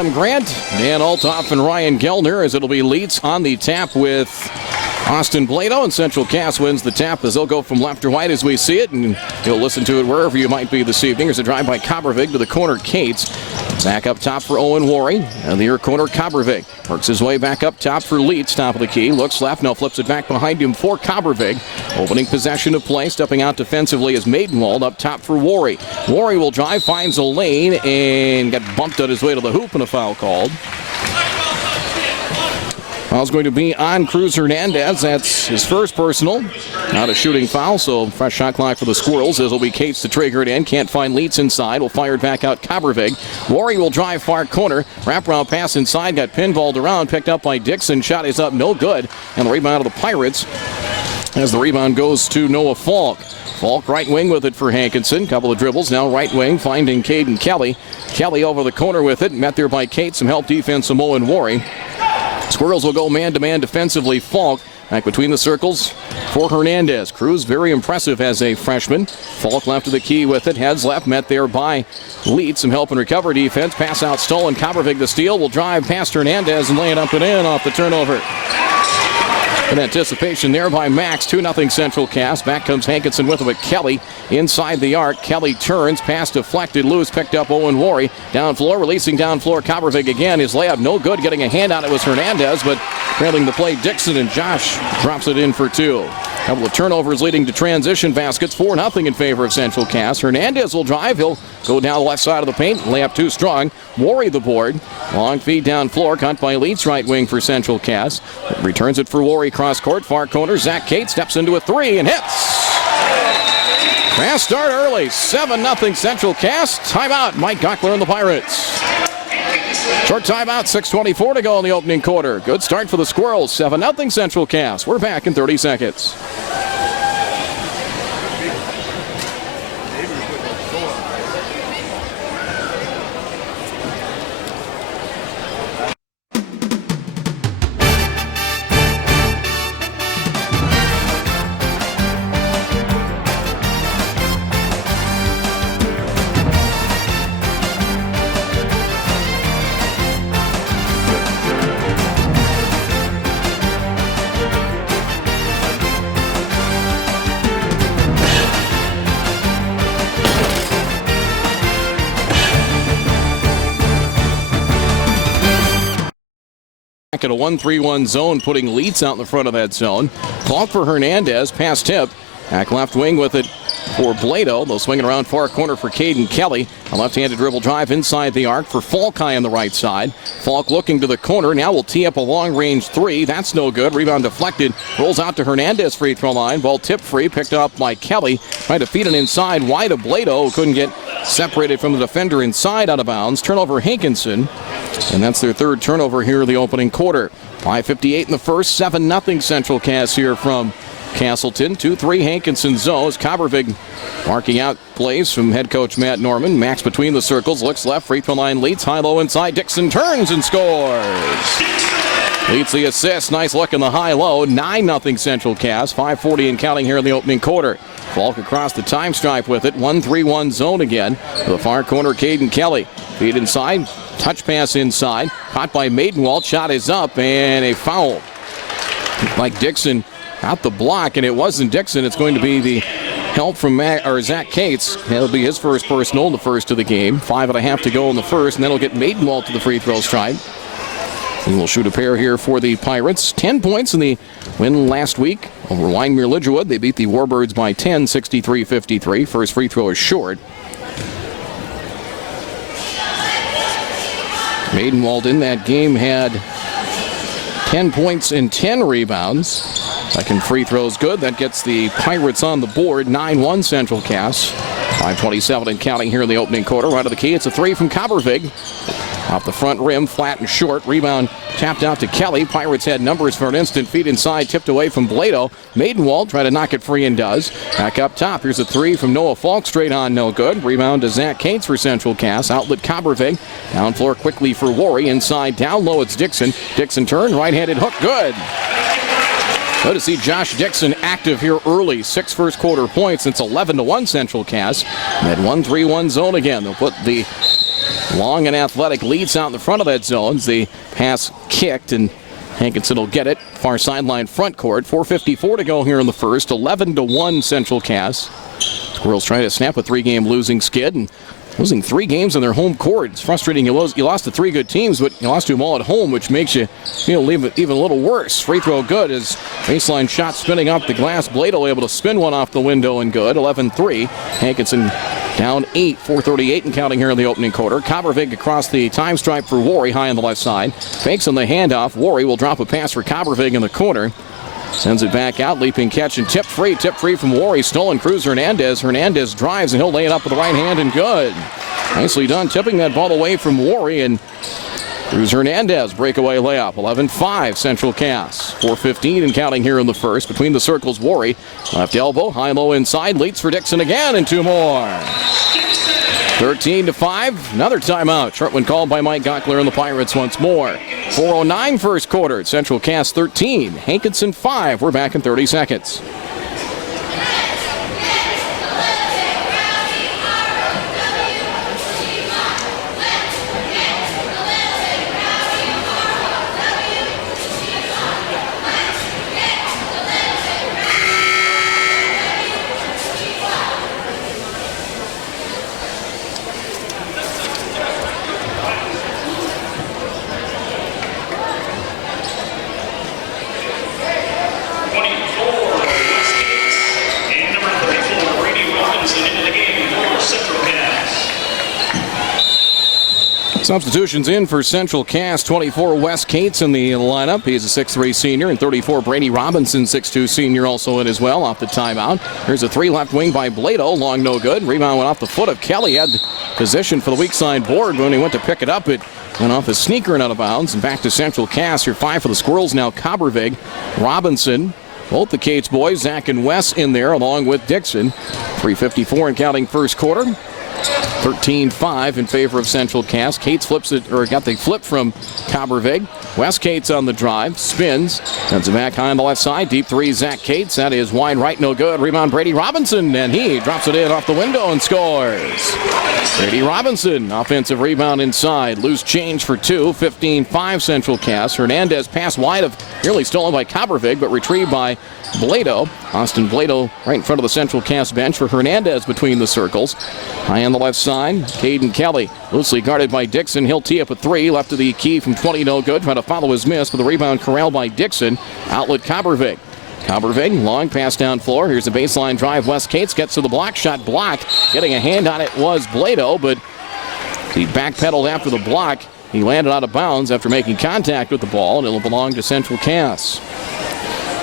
Adam Grant, Dan Althoff, and Ryan Gelner, as it'll be Leeds on the tap with Austin Blado, and Central Cass wins the tap as they'll go from left to right as we see it, and you'll listen to it wherever you might be this evening. There's a drive by Coppervig to the corner, Cates. Back up top for Owen Worry. And the near corner, Coppervig works his way back up top for Leeds, top of the key. Looks left, now flips it back behind him for Coppervig. Opening possession of play, stepping out defensively is Maidenwald up top for Worry. Worry will drive, finds a lane, and got bumped on his way to the hoop and a foul called. Foul's going to be on Cruz Hernandez. That's his first personal. Not a shooting foul, so fresh shot clock for the Squirrels. As will be Cates to trigger it in. Can't find Leeds inside. Will fire it back out Coppervig. Worry will drive far corner. Wraparound pass inside. Got pinballed around. Picked up by Dixon. Shot is up. No good. And the rebound of the Pirates as the rebound goes to Noah Falk. Falk right wing with it for Hankinson. Couple of dribbles. Now right wing finding Caden Kelly. Kelly over the corner with it. Met there by Cates. Some help defense from Owen Worry. Squirrels will go man-to-man defensively. Falk back between the circles for Hernandez. Cruz very impressive as a freshman. Falk left of the key with it. Heads left, met there by Leeds. Some help and recover defense. Pass out stolen. Coppervig the steal. Will drive past Hernandez and lay it up and in off the turnover. Good anticipation there by Max. 2-0 Central Cass. Back comes Hankinson with it, but Kelly inside the arc. Kelly turns, pass deflected, loose, picked up Owen Worry. Down floor, releasing down floor. Coppervig again. His layup no good. Getting a hand on it was Hernandez, but trailing the play Dixon, and Josh drops it in for two. Couple of turnovers leading to transition baskets. 4-0 in favor of Central Cass. Hernandez will drive. He'll go down the left side of the paint. Layup too strong. Worry the board. Long feed down floor. Caught by Leeds, right wing for Central Cass. Returns it for Worry cross court. Far corner. Zach Cates steps into a three and hits. Fast start early. 7-0 Central Cass. Timeout. Mike Gockler and the Pirates. Short timeout, 6:24 to go in the opening quarter. Good start for the Squirrels. 7-0 Central Cass. We're back in 30 seconds. At a 1-3-1 zone, putting Leeds out in the front of that zone. Falk for Hernandez, pass tip. Back left wing with it for Blado. They'll swing it around far corner for Caden Kelly. A left-handed dribble drive inside the arc for Falk high on the right side. Falk looking to the corner. Now will tee up a long-range three. That's no good. Rebound deflected. Rolls out to Hernandez free throw line. Ball tip free. Picked up by Kelly. Trying to feed it inside wide of Blado. Couldn't get separated from the defender inside, out of bounds. Turnover Hankinson. And that's their third turnover here in the opening quarter. 5:58 in the first. 7-0 Central Cass here from Castleton. 2-3 Hankinson zones. Coppervig marking out plays from head coach Matt Norman. Max between the circles. Looks left. Free throw line leads. High-low inside. Dixon turns and scores. Leads the assist. Nice look in the high-low. 9-0 Central Cass. 5:40 and counting here in the opening quarter. Falk across the time stripe with it. 1-3-1 zone again. To the far corner, Caden Kelly. Feed inside. Touch pass inside. Caught by Maidenwald. Shot is up and a foul. Like Dixon out the block, and it wasn't Dixon. It's going to be the help from Zach Cates. That'll be his first personal in the first of the game. 5.5 to go in the first, and then he'll get Maidenwald to the free throw stripe. And we'll shoot a pair here for the Pirates. 10 points in the win last week over Wyndmere Lidgerwood. They beat the Warbirds by 10, 63-53. First free throw is short. Maidenwald in that game had 10 points and 10 rebounds. Second free throw is good. That gets the Pirates on the board. 9-1 Central Cass. 5:27 and counting here in the opening quarter. Right of the key. It's a three from Coppervig. Off the front rim, flat and short. Rebound tapped out to Kelly. Pirates had numbers for an instant. Feed inside, tipped away from Blado. Maidenwald tried to knock it free and does. Back up top. Here's a three from Noah Falk. Straight on, no good. Rebound to Zach Cates for Central Cass. Outlet Coppervig. Down floor quickly for Worry. Inside, down low, it's Dixon. Dixon turn, right-handed hook, good. Good to see Josh Dixon active here early. 6 first quarter points. It's 11-1 Central Cass. That 1-3-1 zone again. They'll put the long and athletic, leads out in the front of that zone. The pass kicked, and Hankinson will get it. Far sideline front court. 4:54 to go here in the first. 11-1 Central Cass. Squirrels trying to snap a 3-game losing skid, and losing 3 games on their home court. It's frustrating. You lost to 3 good teams, but you lost to them all at home, which makes you feel even a little worse. Free throw good as baseline shot spinning off the glass. Blado able to spin one off the window and good. 11-3. Hankinson down 8, 4:38 and counting here in the opening quarter. Coppervig across the time stripe for Worry, high on the left side. Fakes on the handoff. Worry will drop a pass for Coppervig in the corner. Sends it back out, leaping catch and tip free from Worry. Stolen Cruz Hernandez. Hernandez drives and he'll lay it up with the right hand and good. Nicely done, tipping that ball away from Worry, and Cruz Hernandez breakaway layup. 11-5 Central Cass. 4:15 and counting here in the first. Between the circles, Worry. Left elbow, high-low inside, leads for Dixon again, and 2 more. 13-5, another timeout. Short one called by Mike Gockler and the Pirates once more. 4:09 first quarter. Central Cass 13, Hankinson 5. We're back in 30 seconds. Substitutions in for Central Cass. 24 Wes Cates in the lineup. He's a 6'3 senior, and 34 Brady Robinson, 6'2 senior, also in as well off the timeout. Here's a 3 left wing by Blado. Long no good. Rebound went off the foot of Kelly. Had position for the weak side board. When he went to pick it up, it went off his sneaker and out of bounds. And back to Central Cass. Your 5 for the Squirrels now. Coppervig, Robinson, both the Cates boys, Zach and Wes in there along with Dixon. 3:54 and counting first quarter. 13-5 in favor of Central Cass. Cates flips it, or got the flip from Coppervig. Wes Cates on the drive, spins, sends it back high on the left side. Deep 3, Zach Cates. That is wide right, no good. Rebound, Brady Robinson, and he drops it in off the window and scores. Brady Robinson, offensive rebound inside. Loose change for 2. 15-5 Central Cass. Hernandez pass wide of nearly stolen by Coppervig, but retrieved by Blado. Austin Blado right in front of the Central Cass bench for Hernandez between the circles. High on the left side, Caden Kelly loosely guarded by Dixon. He'll tee up a 3. Left to the key from 20, no good. Trying to follow his miss, but the rebound corralled by Dixon. Outlet Coppervig. Coppervig, long pass down floor. Here's a baseline drive. Wes Cates gets to the block. Shot blocked. Getting a hand on it was Blado, but he backpedaled after the block. He landed out of bounds after making contact with the ball, and it'll belong to Central Cass.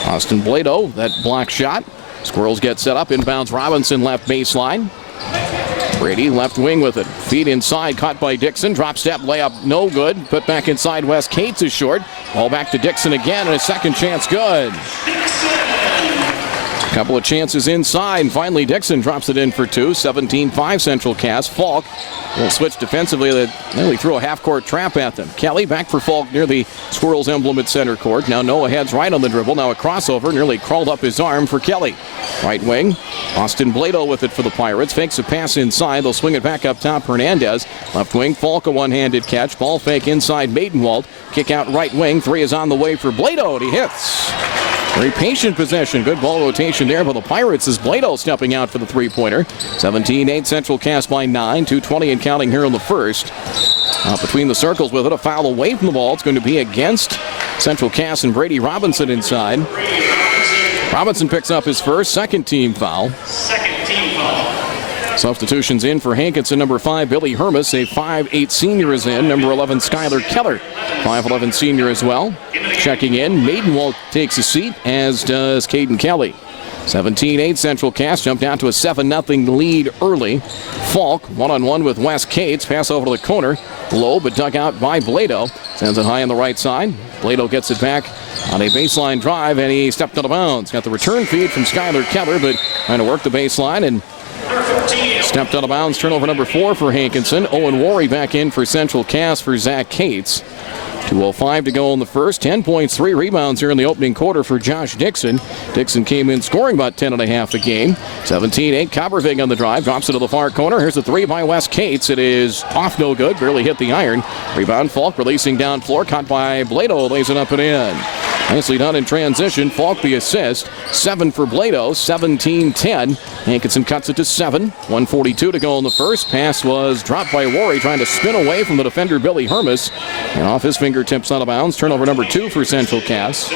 Austin Blado, that block shot. Squirrels get set up. Inbounds Robinson, left baseline. Brady left wing with it. Feed inside, caught by Dixon. Drop step, layup, no good. Put back inside, Wes Cates is short. Ball back to Dixon again, and a second chance good. A couple of chances inside, and finally Dixon drops it in for 2. 17-5 Central Cass. Falk will switch defensively. They nearly threw a half-court trap at them. Kelly back for Falk near the Squirrels emblem at center court. Now Noah heads right on the dribble. Now a crossover, nearly crawled up his arm for Kelly. Right wing, Austin Blado with it for the Pirates. Fakes a pass inside. They'll swing it back up top. Hernandez. Left wing, Falk a one-handed catch. Ball fake inside Maidenwald. Kick out right wing. 3 is on the way for Blado, and he hits. Very patient possession. Good ball rotation there by the Pirates as Blado stepping out for the three-pointer. 17-8 Central Cass by 9. 2:20 and counting here in the first. Between the circles with it. A foul away from the ball. It's going to be against Central Cass and Brady Robinson inside. Robinson picks up his first, second team foul. Substitutions in for Hankinson. Number 5, Billy Hermes, a 5'8 senior is in. Number 11, Skylar Keller, 5'11 senior as well. Checking in, Maidenwald takes a seat, as does Caden Kelly. 17-8 Central Cass jumped out to a 7-0 lead early. Falk, one-on-one with Wes Cates. Pass over to the corner. Low, but dug out by Blado. Sends it high on the right side. Blado gets it back on a baseline drive, and he stepped out of bounds. Got the return feed from Skylar Keller, but trying to work the baseline and stepped out of bounds. Turnover number 4 for Hankinson. Owen Worry back in for Central Cass for Zach Cates. 2:05 to go in the first. 10 points, 3 rebounds here in the opening quarter for Josh Dixon. Dixon came in scoring about 10.5 a game. 17-8. Coppervig on the drive. Drops it to the far corner. Here's a 3 by Wes Cates. It is off, no good. Barely hit the iron. Rebound, Falk releasing down floor. Caught by Blado. Lays it up and in. Nicely done in transition. Falk the assist. 7 for Blado. 17-10. Hankinson cuts it to 7. 1:42 to go in the first. Pass was dropped by Worry, trying to spin away from the defender Billy Hermes. And off his fingertips out of bounds. Turnover number 2 for Central Cass.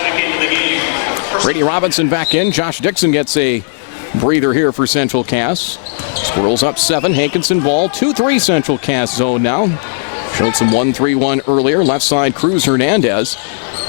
Brady Robinson back in. Josh Dixon gets a breather here for Central Cass. Squirrels up 7. Hankinson ball. 2-3 Central Cass zone now. Showed some 1-3-1 earlier. Left side, Cruz Hernandez.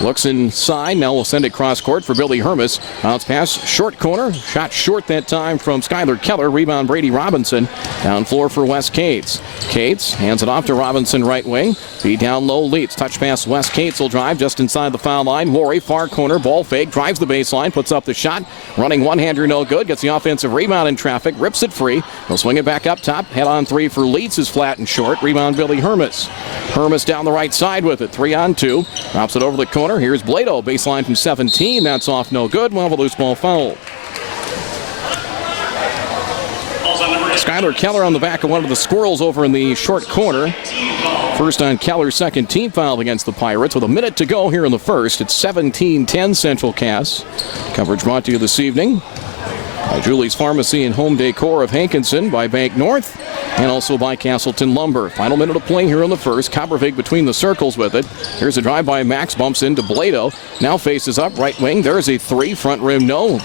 Looks inside. Now we'll send it cross court for Billy Hermes. Bounce pass, short corner. Shot short that time from Skylar Keller. Rebound Brady Robinson. Down floor for Wes Cates. Cates hands it off to Robinson, right wing. Feed down low, leads. Touch pass, Wes Cates will drive just inside the foul line. Worry, far corner, ball fake. Drives the baseline, puts up the shot. Running one-hander, no good. Gets the offensive rebound in traffic. Rips it free. He'll swing it back up top. Head on 3 for Leeds is flat and short. Rebound Billy Hermes. Hermes down the right side with it. 3-on-2. Drops it over the corner. Here's Blado. Baseline from 17. That's off, no good. We'll have a loose ball foul. Skylar Keller on the back of one of the Squirrels over in the short corner. First on Keller's second team foul against the Pirates with a minute to go here in the first. It's 17-10 Central Cass. Coverage brought to you this evening by Julie's Pharmacy and Home Decor of Hankinson, by Bank North, and also by Castleton Lumber. Final minute of play here in the first. Coppervig between the circles with it. Here's a drive by Max, bumps into Blado. Now faces up, right wing. There's a 3, front rim, no.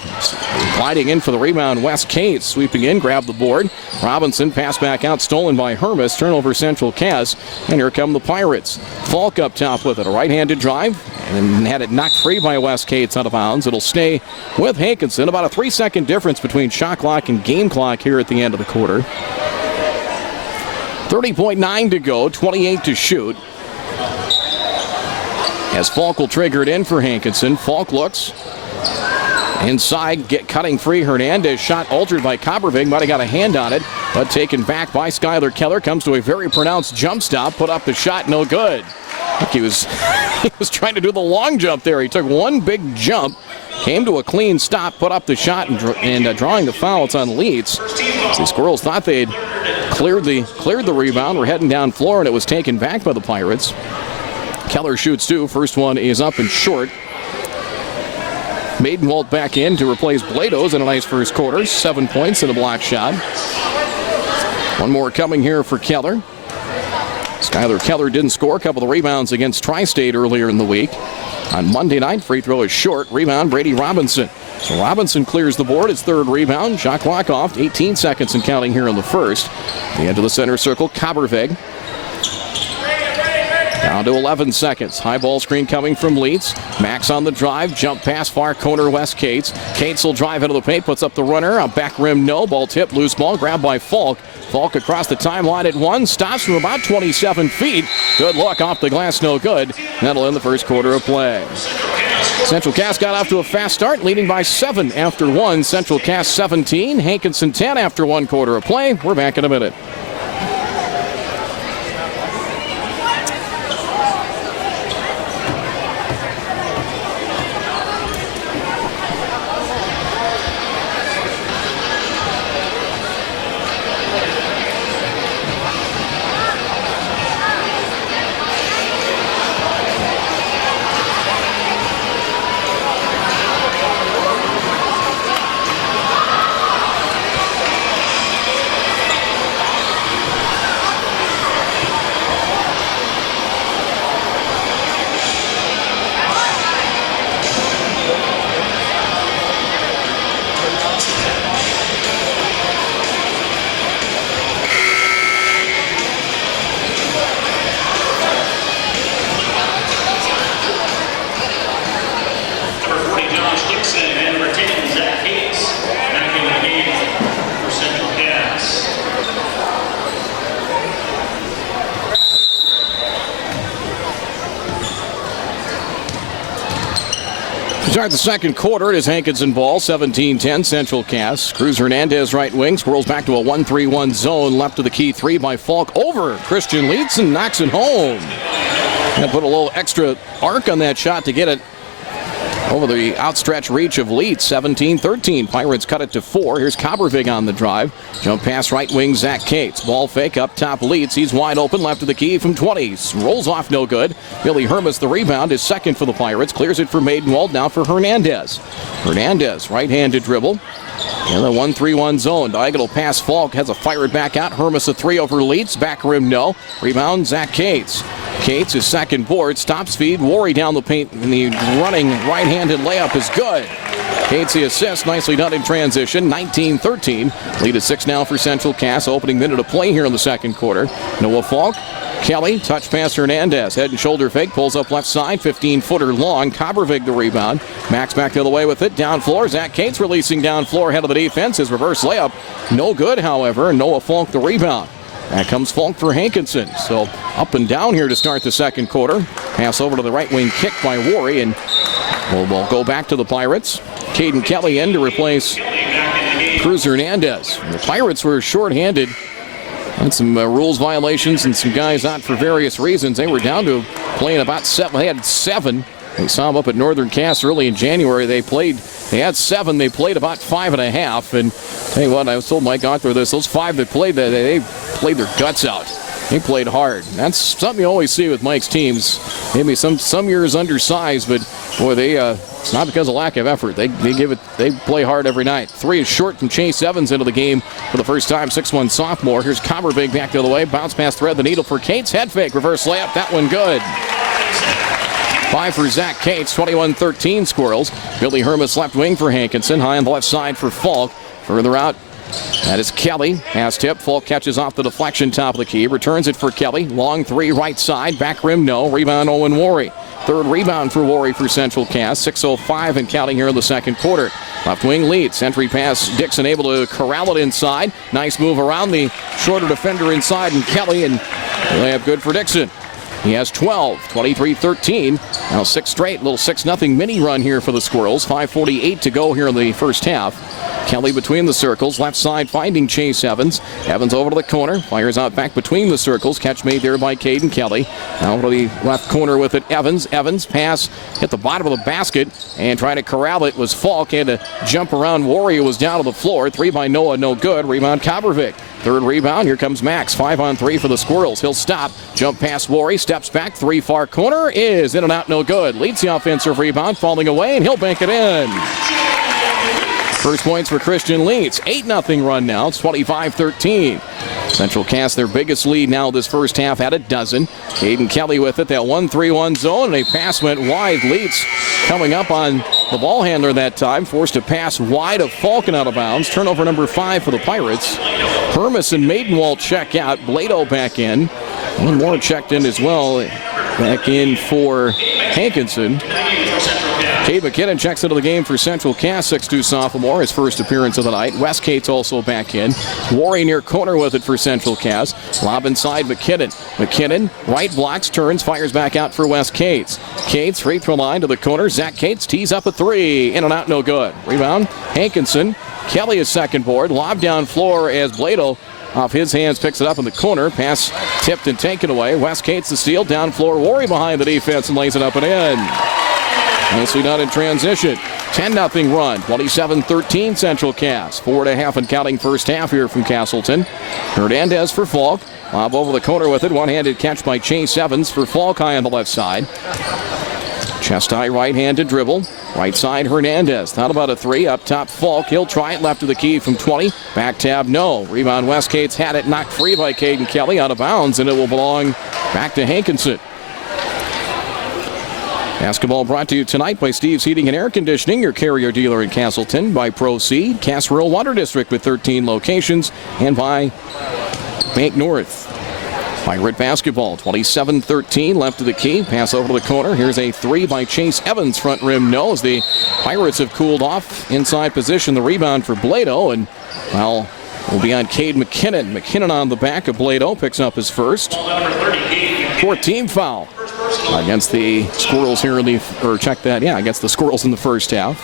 Gliding in for the rebound, Wes Cates. Sweeping in, grab the board. Robinson, pass back out, stolen by Hermes. Turnover Central Cass, and here come the Pirates. Falk up top with it. A right-handed drive, and had it knocked free by Wes Cates out of bounds. It'll stay with Hankinson. About a 3-second difference between shot clock and game clock here at the end of the quarter. 30.9 to go, 28 to shoot. As Falk will trigger it in for Hankinson. Falk looks inside, cutting free. Hernandez shot altered by Coppervig. Might have got a hand on it, but taken back by Skylar Keller. Comes to a very pronounced jump stop. Put up the shot, no good. I think he was trying to do the long jump there. He took one big jump, came to a clean stop, put up the shot, and drawing the foul. It's on Leeds. The Squirrels thought they'd cleared the rebound. We're heading down floor, and it was taken back by the Pirates. Keller shoots 2. First one is up and short. Maidenwald back in to replace Blados in a nice first quarter. 7 points and a block shot. One more coming here for Keller. Skylar Keller didn't score. A couple of rebounds against Tri-State earlier in the week. On Monday night, free throw is short. Rebound, Brady Robinson. So Robinson clears the board. His third rebound. Shot clock off. 18 seconds and counting here in the first. The end of the center circle, Coppervig. Down to 11 seconds. High ball screen coming from Leeds. Max on the drive. Jump pass, far corner, Wes Cates. Cates will drive into the paint. Puts up the runner. A back rim, no. Ball tip, loose ball. Grabbed by Falk. Falk across the timeline at 1. Stops from about 27 feet. Good look off the glass, no good. That'll end the first quarter of play. Central Cass got off to a fast start, leading by 7 after 1. Central Cass 17. Hankinson 10 after 1 quarter of play. We're back in a minute. Start the second quarter. It is Hankinson ball, 17-10 Central Cass. Cruz Hernandez right wing, swirls back to a 1-3-1 zone. Left to the key 3 by Falk over Christian Leeds and knocks it home. And put a little extra arc on that shot to get it over the outstretched reach of Leeds. 17-13. Pirates cut it to 4. Here's Kabervig on the drive. Jump pass right wing, Zach Cates. Ball fake up top, Leeds. He's wide open, left of the key from 20. Rolls off, no good. Billy Hermes, the rebound, is second for the Pirates. Clears it for Maidenwald, now for Hernandez. Hernandez, right-handed dribble. In the 1-3-1 zone. Diagonal pass, Falk has a fire it back out. Hermes a 3 over Leeds. Back rim, no. Rebound, Zach Cates. Cates, his second board, stops feed. Worry down the paint, and the running right-handed layup is good. Cates the assist, nicely done in transition. 19-13. Lead is 6 now for Central Cass. Opening minute of play here in the second quarter. Noah Falk. Kelly, touch pass Hernandez, head and shoulder fake, pulls up left side, 15-footer long. Kabervig the rebound. Max back the other way with it, down floor. Zach Cates releasing down floor, head of the defense. His reverse layup, no good, however. Noah Falk the rebound. Back comes Falk for Hankinson. So up and down here to start the second quarter. Pass over to the right wing kick by Worry, and we'll go back to the Pirates. Caden Kelly in to replace Cruz Hernandez. The Pirates were shorthanded. Had some rules violations and some guys out for various reasons. They were down to playing about 7. They had 7. They saw them up at Northern Cass early in January. They had 7. They played about 5.5. And tell you what, I was told Mike Arthur this. Those 5 that played, they played their guts out. They played hard. That's something you always see with Mike's teams. Maybe some years undersized, but boy, it's not because of lack of effort. They play hard every night. 3 is short from Chase Evans into the game for the first time. 6'1" sophomore. Here's Kabervig back the other way. Bounce pass, thread the needle for Cates. Head fake, reverse layup. That one good. 5 for Zach Cates. 21-13 Squirrels. Billy Hermes left wing for Hankinson. High on the left side for Falk. Further out, that is Kelly. Pass tip. Falk catches off the deflection top of the key. Returns it for Kelly. Long 3 right side. Back rim, no. Rebound, Owen Worry. Third rebound for Worry for Central Cass. 6:05 and counting here in the second quarter. Left wing leads. Entry pass. Dixon able to corral it inside. Nice move around the shorter defender inside, and Kelly, and layup good for Dixon. He has 12, 23-13. Now 6 straight. Little 6-0 mini run here for the Squirrels. 5:48 to go here in the first half. Kelly between the circles. Left side finding Chase Evans. Evans over to the corner. Fires out back between the circles. Catch made there by Caden Kelly. Now to the left corner with it. Evans. Evans pass hit the bottom of the basket and trying to corral it was Falk. Had to jump around. Warrior was down to the floor. 3 by Noah. No good. Rebound Kabervig. Third rebound. Here comes Max. 5-on-3 for the Squirrels. He'll stop. Jump past Worry. Steps back. 3 far corner. Is in and out. No good. Leads the offensive rebound. Falling away and he'll bank it in. First points for Christian Leeds. 8-0 run now. It's 25-13. Central Cass, their biggest lead now this first half, had a dozen. Caden Kelly with it. That 1-3-1 zone. And a pass went wide. Leeds coming up on the ball handler that time. Forced to pass wide of Falcon out of bounds. Turnover number 5 for the Pirates. Hermes and Maidenwald check out. Blado back in. One more checked in as well. Back in for Hankinson. Cade McKinnon checks into the game for Central Cass, 6'2" sophomore, his first appearance of the night. Wes Cates also back in. Worry near corner with it for Central Cass. Lob inside McKinnon. McKinnon, right blocks, turns, fires back out for Wes Cates. Cates, free throw line to the corner. Zach Cates tees up a 3. In and out, no good. Rebound, Hankinson. Kelly is second board. Lob down floor as Blado off his hands picks it up in the corner. Pass tipped and taken away. Wes Cates the steal. Down floor, Worry behind the defense and lays it up and in. Nicely done in transition. 10-0 run. 27-13 Central Cass. 4.5 and counting first half here from Castleton. Hernandez for Falk. Lob over the corner with it. One-handed catch by Chase Evans for Falk high on the left side. Chest high right-handed dribble. Right side Hernandez. Thought about a 3. Up top Falk. He'll try it left of the key from 20. Back tab no. Rebound Wes Cates had it knocked free by Caden Kelly out of bounds, and it will belong back to Hankinson. Basketball brought to you tonight by Steve's Heating and Air Conditioning, your Carrier dealer in Castleton, by Proceed, Cass Rural Water District with 13 locations, and by Bank North. Pirate basketball, 27-13, left of the key, pass over to the corner. Here's a 3 by Chase Evans, front rim no, as the Pirates have cooled off. Inside position, the rebound for Blado, and well, will be on Cade McKinnon. McKinnon on the back of Blado, picks up his first. 4th team foul against the Squirrels here in the, against the Squirrels in the first half.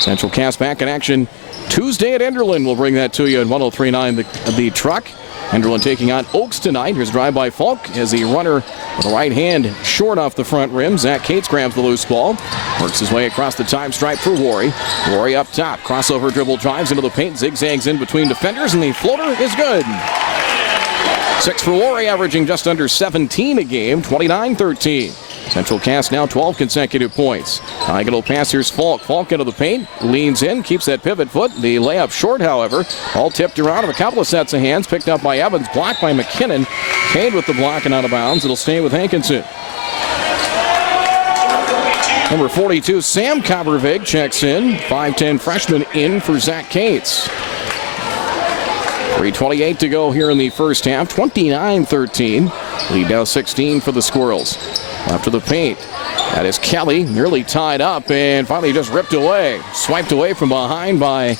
Central Cass back in action Tuesday at Enderlin. We'll bring that to you at 103.9 the truck. Enderlin taking on Oaks tonight. Here's a drive by Falk as the runner with the right hand short off the front rim. Zach Cates grabs the loose ball. Works his way across the time stripe for Worry. Worry up top. Crossover dribble drives into the paint. Zigzags in between defenders, and the floater is good. 6 for Worry, averaging just under 17 a game, 29-13. Central Cass now 12 consecutive points. Diagonal pass, here's Falk. Falk into the paint, leans in, keeps that pivot foot. The layup short, however. All tipped around with a couple of sets of hands. Picked up by Evans, blocked by McKinnon. Cade with the block and out of bounds. It'll stay with Hankinson. Number 42, Sam Coppervig checks in. 5'10 freshman in for Zach Cates. 3:28 to go here in the first half. 29-13. Lead now 16 for the Squirrels. After the paint. That is Kelly, nearly tied up and finally just ripped away. Swiped away from behind by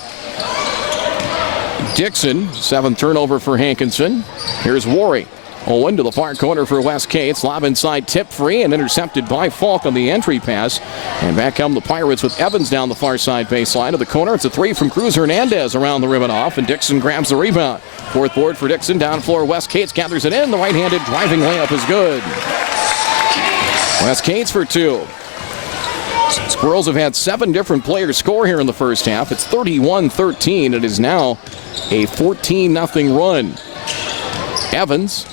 Dixon. 7th turnover for Hankinson. Here's Worry. Owen to the far corner for West Cates. Lob inside, tip free and intercepted by Falk on the entry pass. And back come the Pirates with Evans down the far side baseline to the corner. It's a 3 from Cruz Hernandez around the rim and off, and Dixon grabs the rebound. 4th board for Dixon. Down floor, West Cates gathers it in. The right-handed driving layup is good. West Cates for 2. Squirrels have had 7 different players score here in the first half. It's 31-13. It is now a 14-0 run. Evans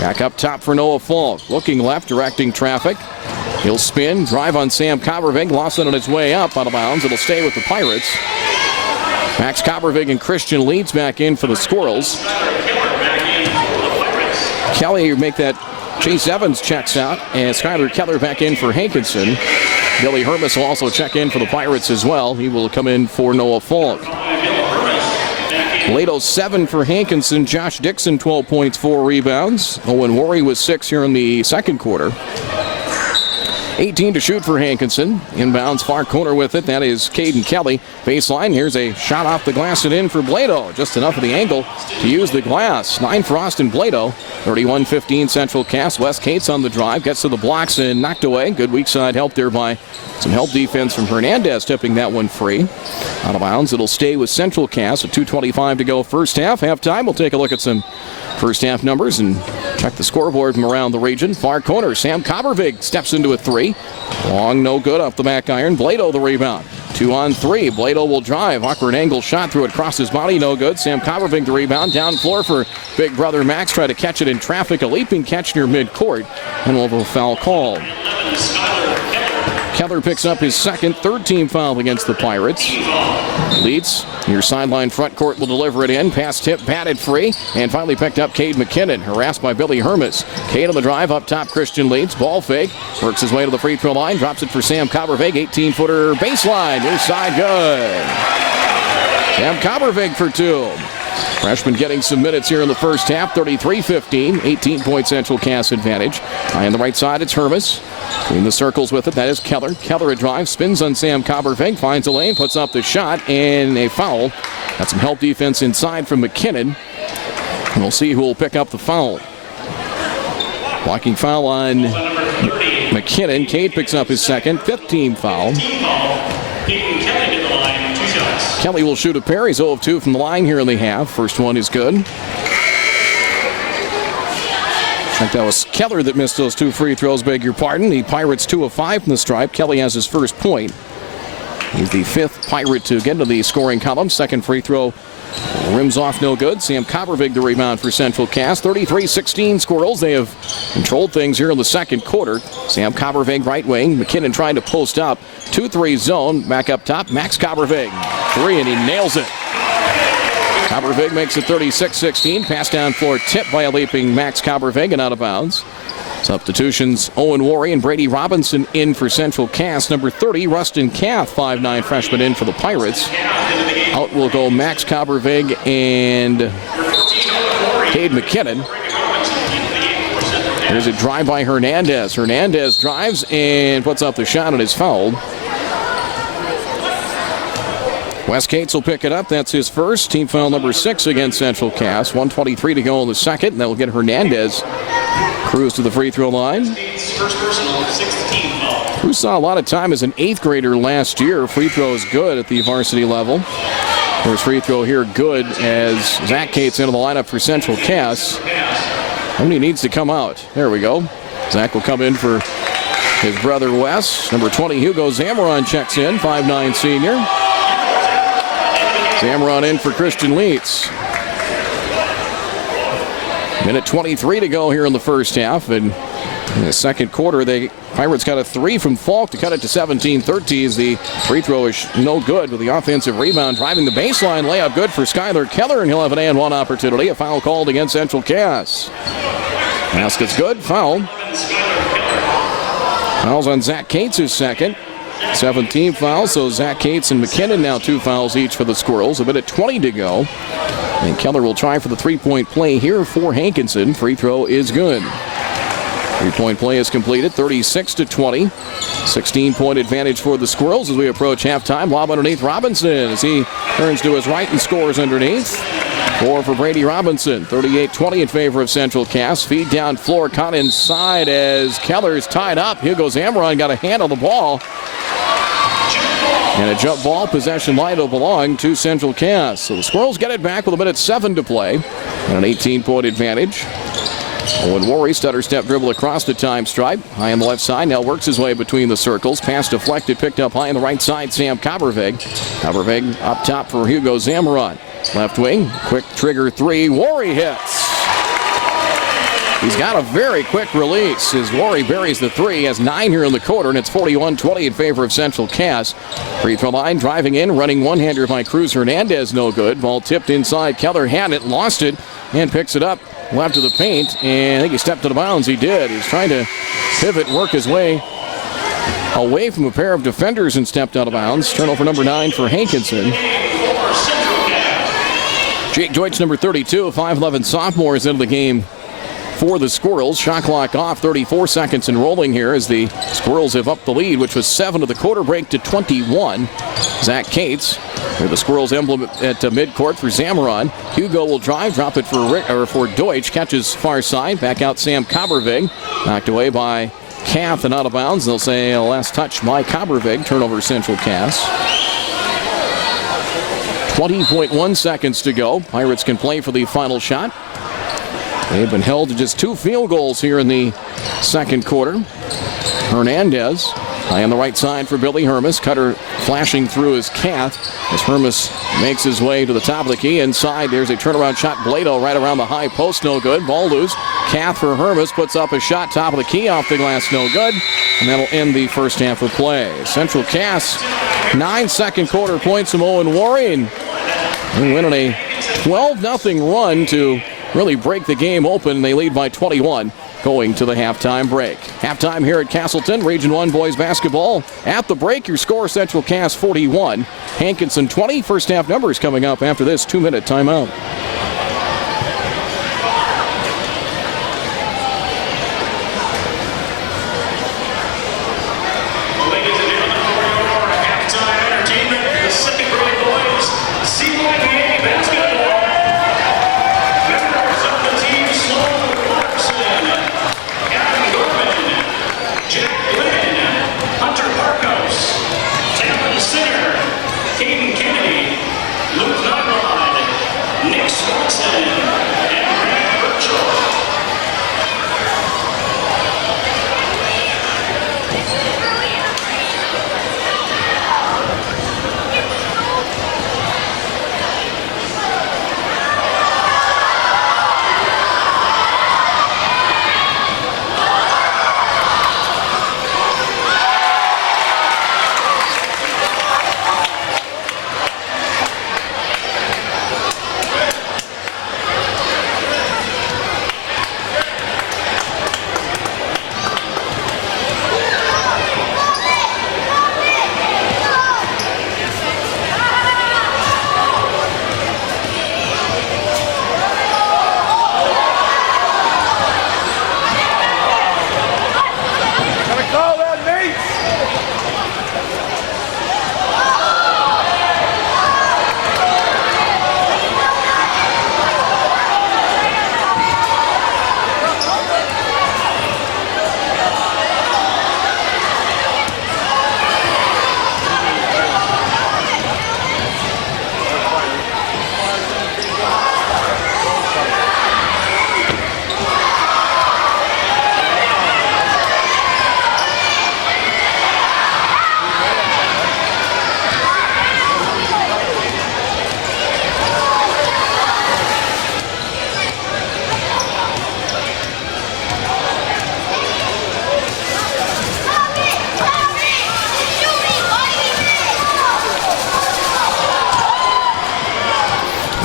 back up top for Noah Falk. Looking left, directing traffic. He'll spin, drive on Sam Coppervig. Lost it on its way up, out of bounds. It'll stay with the Pirates. Max Coppervig and Christian Leeds back in for the Squirrels. Kelly make that. Chase Evans checks out, and Skylar Keller back in for Hankinson. Billy Hermes will also check in for the Pirates as well. He will come in for Noah Falk. Lato 7 for Hankinson. Josh Dixon 12 points, 4 rebounds. Owen Worry was 6 here in the second quarter. 18 to shoot for Hankinson. Inbounds far corner with it. That is Caden Kelly. Baseline. Here's a shot off the glass and in for Blato. Just enough of the angle to use the glass. 9 for Austin Blato. 31-15 Central Cass. West Cates on the drive. Gets to the blocks and knocked away. Good weak side help there by some help defense from Hernandez, tipping that one free. Out of bounds. It'll stay with Central Cass with 2:25 to go first half. Halftime. We'll take a look at some first half numbers and check the scoreboard from around the region. Far corner, Sam Coppervig steps into a 3. Long, no good off the back iron. Blato the rebound. 2 on 3. Blato will drive. Awkward angle shot through it across his body. No good. Sam Coppervig the rebound. Down floor for big brother Max. Try to catch it in traffic. A leaping catch near midcourt. And we'll have a foul called. Keller picks up his second, 3rd team foul against the Pirates. Leeds, near sideline front court, will deliver it in. Pass tip, batted free, and finally picked up Cade McKinnon, harassed by Billy Hermes. Cade on the drive, up top, Christian Leeds. Ball fake, works his way to the free throw line, drops it for Sam Coppervig. 18-footer baseline, near side good. Sam Coppervig for 2. Freshman getting some minutes here in the first half, 33-15, 18-point Central Cass advantage. High on the right side, it's Hermes. Between the circles with it, that is Keller. Keller a drive, spins on Sam Coppervig, finds a lane, puts up the shot, and a foul. Got some help defense inside from McKinnon. And we'll see who will pick up the foul. Blocking foul on McKinnon. Cade picks up his second, 5th team foul. Kelly will shoot a pair. He's 0 of 2 from the line here in the half. First one is good. I think that was Keller that missed those 2 free throws, beg your pardon. The Pirates 2 of 5 from the stripe. Kelly has his first point. He's the 5th Pirate to get into the scoring column. Second free throw rims off, no good. Sam Coppervig the rebound for Central Cass. 33-16 Squirrels. They have controlled things here in the second quarter. Sam Coppervig right wing. McKinnon trying to post up. 2-3 zone. Back up top. Max Coppervig. 3 and he nails it. Coppervig makes it 36-16. Pass down floor tip by a leaping Max Coppervig and out of bounds. Substitutions, Owen Worry and Brady Robinson in for Central Cass. Number 30, Rustin Kath, 5'9" freshman in for the Pirates. Out will go Max Coppervig and Cade McKinnon. There's a drive by Hernandez. Hernandez drives and puts up the shot and is fouled. West Cates will pick it up. That's his first. Team foul number 6 against Central Cass. 1:23 to go in the second. And that will get Hernandez Cruz to the free throw line. Cruz saw a lot of time as an 8th grader last year. Free throw is good at the varsity level. First free throw here good as Zach Cates into the lineup for Central Cass. Only needs to come out. There we go. Zach will come in for his brother Wes. Number 20, Hugo Zamron checks in, 5'9" senior. Zamron in for Christian Leitz. Minute 23 to go here in the first half. And in the second quarter, the Pirates got a 3 from Falk to cut it to 17-13 as the free throw is no good with the offensive rebound. Driving the baseline, layup good for Skylar Keller, and he'll have an and-one opportunity. A foul called against Central Cass. Basket's good, foul. Fouls on Zach Cates, his second. 17 fouls, so Zach Cates and McKinnon now 2 fouls each for the Squirrels. A minute 20 to go. And Keller will try for the three-point play here for Hankinson. Free throw is good. Three-point play is completed, 36-20. 16-point advantage for the Squirrels as we approach halftime. Lob underneath Robinson as he turns to his right and scores underneath. 4 for Brady Robinson. 38-20 in favor of Central Cass. Feed down floor, caught inside as Keller's tied up. Hugo Zamron got a hand on the ball. And a jump ball, possession line will belong to Central Cass. So the Squirrels get it back with a minute 7 to play. And an 18-point advantage. Owen Worry, stutter step dribble across the time stripe. High on the left side, now works his way between the circles. Pass deflected, picked up high on the right side, Sam Coppervig. Coppervig up top for Hugo Zamron. Left wing, quick trigger 3, Worry hits. He's got a very quick release as Worry buries the 3, has 9 here in the quarter, and it's 41-20 in favor of Central Cass. Free throw line, driving in, running one-hander by Cruz Hernandez, no good. Ball tipped inside, Keller had it, lost it, and picks it up left of the paint, and I think he stepped out of bounds. He did. He's trying to pivot, work his way away from a pair of defenders and stepped out of bounds. Turnover number 9 for Hankinson. Jake Deutsch, number 32, 5'11" sophomore, is into the game for the Squirrels. Shot clock off, 34 seconds and rolling here as the Squirrels have upped the lead, which was 7 to the quarter break to 21. Zach Cates, the Squirrels emblem at midcourt for Zamron. Hugo will drive, drop it for Deutsch, catches far side, back out Sam Coppervig, knocked away by Kath and out of bounds. They'll say a last touch by Coppervig, turnover Central Cass. 20.1 seconds to go. Pirates can play for the final shot. They've been held to just 2 field goals here in the second quarter. Hernandez high on the right side for Billy Hermes. Cutter flashing through his calf as Hermes makes his way to the top of the key. Inside, there's a turnaround shot. Blado right around the high post, no good. Ball loose. Kath for Hermes puts up a shot, top of the key, off the glass, no good. And that'll end the first half of play. Central Cass, 9 second quarter points from Owen Warren. They win on a 12-0 run to really break the game open. They lead by 21 going to the halftime break. Halftime here at Castleton, Region 1 boys basketball. At the break, your score, Central Cass 41, Hankinson 20. First half numbers coming up after this 2-minute timeout.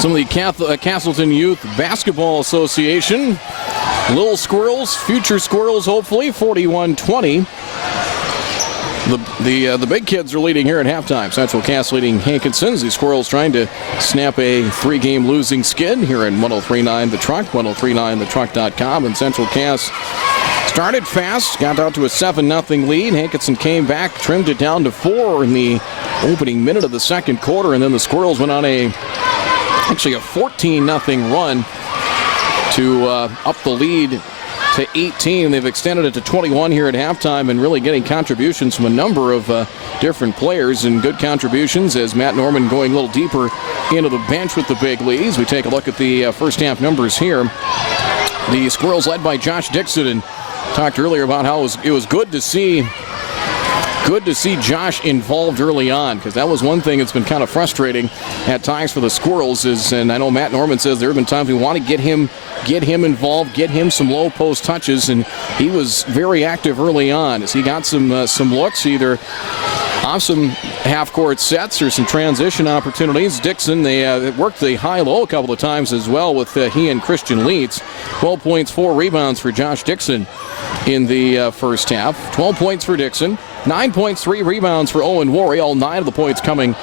Some of the Castleton Youth Basketball Association. Little Squirrels, future Squirrels, hopefully, 41-20. The big kids are leading here at halftime. Central Cass leading Hankinson. The Squirrels trying to snap a 3-game losing skid here in 103.9 The Truck, 103.9thetruck.com. And Central Cass started fast, got out to a 7-0 lead. Hankinson came back, trimmed it down to 4 in the opening minute of the second quarter, and then the Squirrels went on a 14-0 run to up the lead to 18. They've extended it to 21 here at halftime and really getting contributions from a number of different players and good contributions as Matt Norman going a little deeper into the bench with the big leads. We take a look at the first half numbers here. The Squirrels led by Josh Dixon, and talked earlier about how it was good to see Josh involved early on, because that was one thing that's been kind of frustrating at times for the Squirrels and I know Matt Norman says there have been times we want to get him involved, get him some low post touches, and he was very active early on as he got some looks either off some half-court sets or some transition opportunities. Dixon, they worked the high-low a couple of times as well with he and Christian Leeds. 12 points, 4 rebounds for Josh Dixon in the first half. 12 points for Dixon, 9 points, 3 rebounds for Owen Worry. All 9 of the points coming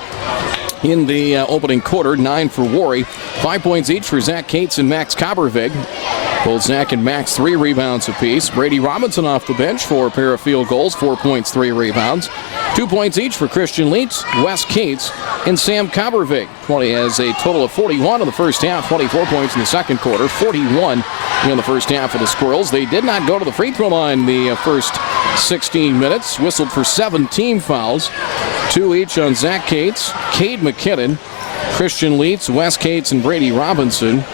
in the opening quarter. 9 for Worry. 5 points each for Zach Cates and Max Coppervig. Both Zach and Max 3 rebounds apiece. Brady Robinson off the bench for a pair of field goals. 4 points, 3 rebounds. 2 points each for Christian Leitz, Wes Cates, and Sam Coppervig. 20 has a total of 41 in the first half. 24 points in the second quarter. 41 in the first half for the Squirrels. They did not go to the free throw line the first 16 minutes. Whistled for 17 fouls. 2 each on Zach Cates, Cade McKinnon, Christian Leitz, Wes Cates, and Brady Robinson.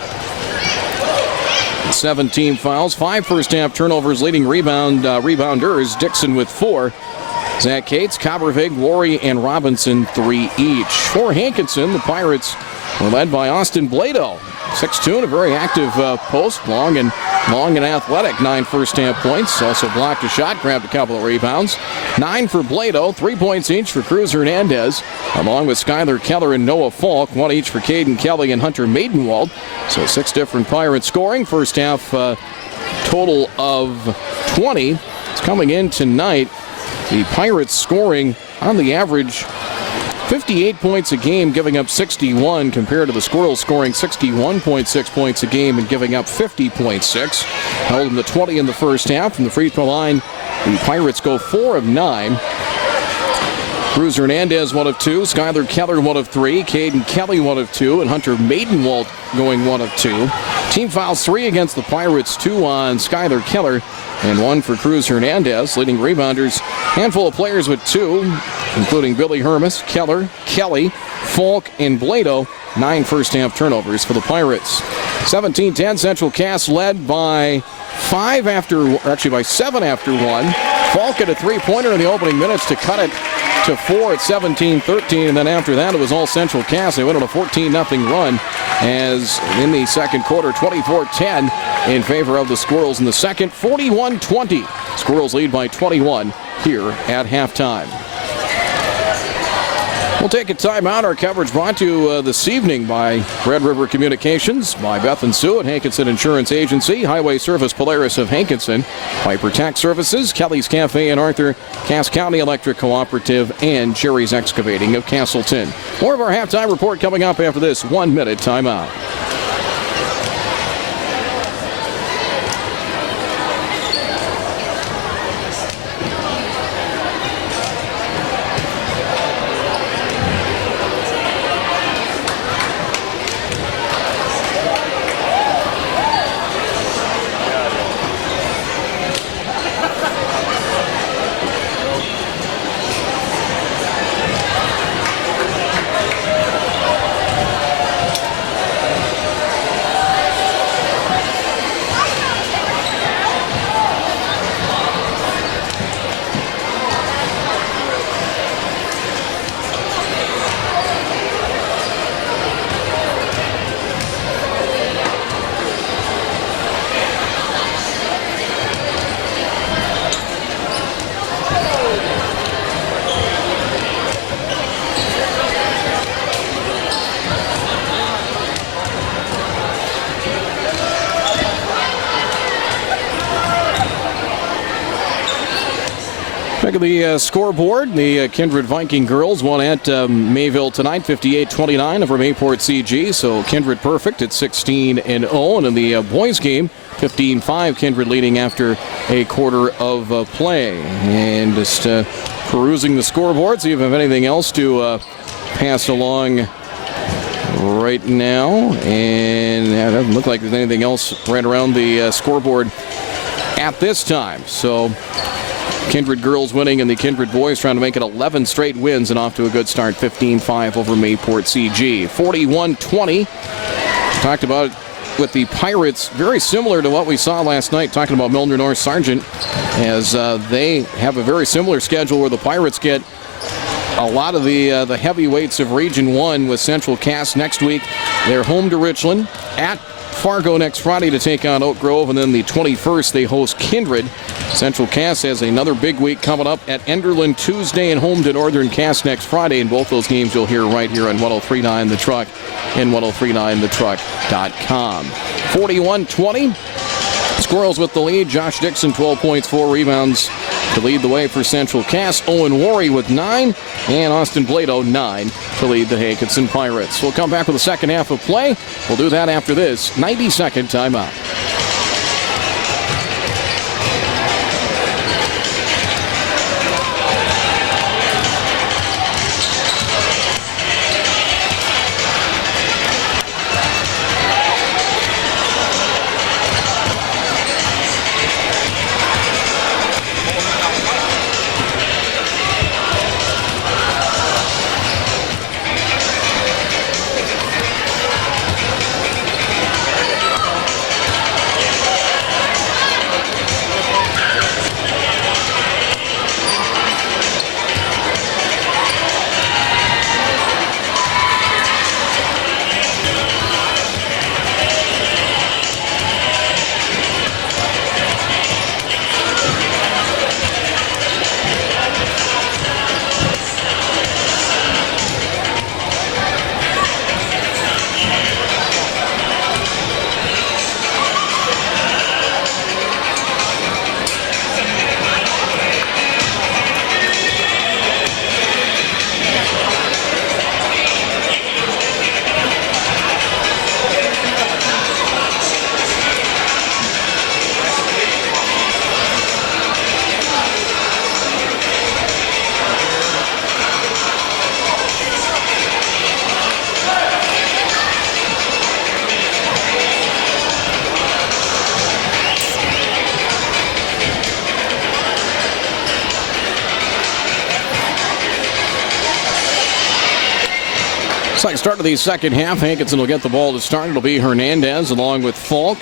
17 fouls, 5 first half turnovers, leading rebounders. Dixon with 4. Zach Cates, Coppervig, Worry, and Robinson 3 each. For Hankinson, the Pirates were led by Austin Blado. 6'2", a very active post, long and athletic. 9 first half points. Also blocked a shot, grabbed a couple of rebounds. 9 for Blado, 3 points each for Cruz Hernandez, along with Skylar Keller and Noah Falk. 1 each for Caden Kelly and Hunter Maidenwald. So 6 different Pirates scoring. First half total of 20. It's coming in tonight. The Pirates scoring on the average 58 points a game, giving up 61, compared to the Squirrels scoring 61.6 points a game and giving up 50.6. Held them to 20 in the first half. From the free throw line, the Pirates go 4 of 9. Cruz Hernandez 1 of 2, Skylar Keller 1 of 3, Caden Kelly 1 of 2, and Hunter Maidenwald going 1 of 2. Team fouls 3 against the Pirates, 2 on Skylar Keller and 1 for Cruz Hernandez. Leading rebounders, handful of players with 2, including Billy Hermes, Keller, Kelly, Falk, and Blado. 9 first half turnovers for the Pirates. 17-10, Central Cass led by 7 after 1. Falk at a 3-pointer in the opening minutes to cut it to 4 at 17-13, and then after that it was all Central Cass. They went on a 14-0 run as in the second quarter, 24-10 in favor of the Squirrels in the second. 41-20. Squirrels lead by 21 here at halftime. We'll take a timeout. Our coverage brought to you this evening by Red River Communications, by Beth and Sue at Hankinson Insurance Agency, Highway Service Polaris of Hankinson, Piper Tax Services, Kelly's Cafe and Arthur, Cass County Electric Cooperative, and Jerry's Excavating of Castleton. More of our halftime report coming up after this 1-minute timeout. Check out the scoreboard. The Kindred Viking girls won at Mayville tonight, 58-29 over Mayport CG. So Kindred perfect at 16-0. And in the boys game, 15-5, Kindred leading after a quarter of play. And just perusing the scoreboard, see if I have anything else to pass along right now. And it doesn't look like there's anything else right around the scoreboard at this time. So Kindred girls winning and the Kindred boys trying to make it 11 straight wins and off to a good start, 15-5 over Mayport CG. 41-20. Talked about with the Pirates, very similar to what we saw last night, talking about Milner North Sargent, as they have a very similar schedule where the Pirates get a lot of the heavyweights of Region 1 with Central Cass next week. They're home to Richland, at Fargo next Friday to take on Oak Grove, and then the 21st they host Kindred. Central Cass has another big week coming up at Enderlin Tuesday and home to Northern Cass next Friday. And both those games you'll hear right here on 103.9 The Truck and 103.9thetruck.com. 41-20. Squirrels with the lead. Josh Dixon, 12 points, 4 rebounds to lead the way for Central Cass. Owen Worry with 9, and Austin Blado, 9 to lead the Hankinson Pirates. We'll come back with the second half of play. We'll do that after this 90-second timeout. Start of the second half. Hankinson will get the ball to start. It'll be Hernandez along with Falk,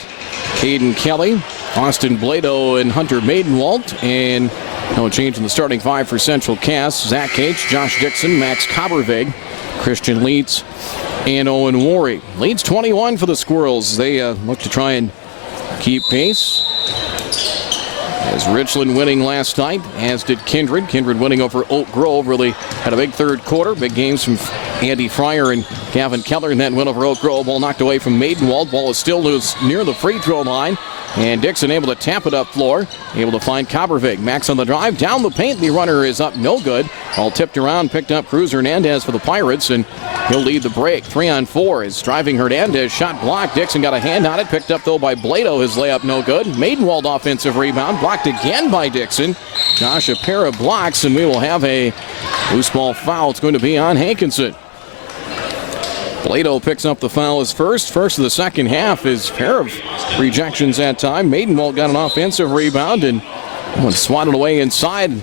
Caden Kelly, Austin Blado, and Hunter Maidenwalt. And no change in the starting five for Central Cass. Zach Cage, Josh Dixon, Max Kabervig, Christian Leitz, and Owen Worry. Leads 21 for the Squirrels. They look to try and keep pace. As Richland winning last night, as did Kindred. Kindred winning over Oak Grove. Really had a big third quarter. Big games from Andy Fryer and Gavin Keller, and then win over Oak Grove. Ball knocked away from Maidenwald. Ball is still loose near the free throw line. And Dixon able to tap it up floor. Able to find Kabervig. Max on the drive. Down the paint. The runner is up. No good. All tipped around. Picked up Cruz Hernandez for the Pirates. And he'll lead the break. 3-on-4 is driving Hernandez. Shot blocked. Dixon got a hand on it. Picked up though by Blado. His layup no good. Maidenwald offensive rebound. Blocked again by Dixon. Josh, a pair of blocks. And we will have a loose ball foul. It's going to be on Hankinson. Blado picks up the foul as first. First of the second half is a pair of rejections that time. Maidenwald got an offensive rebound and swatted away inside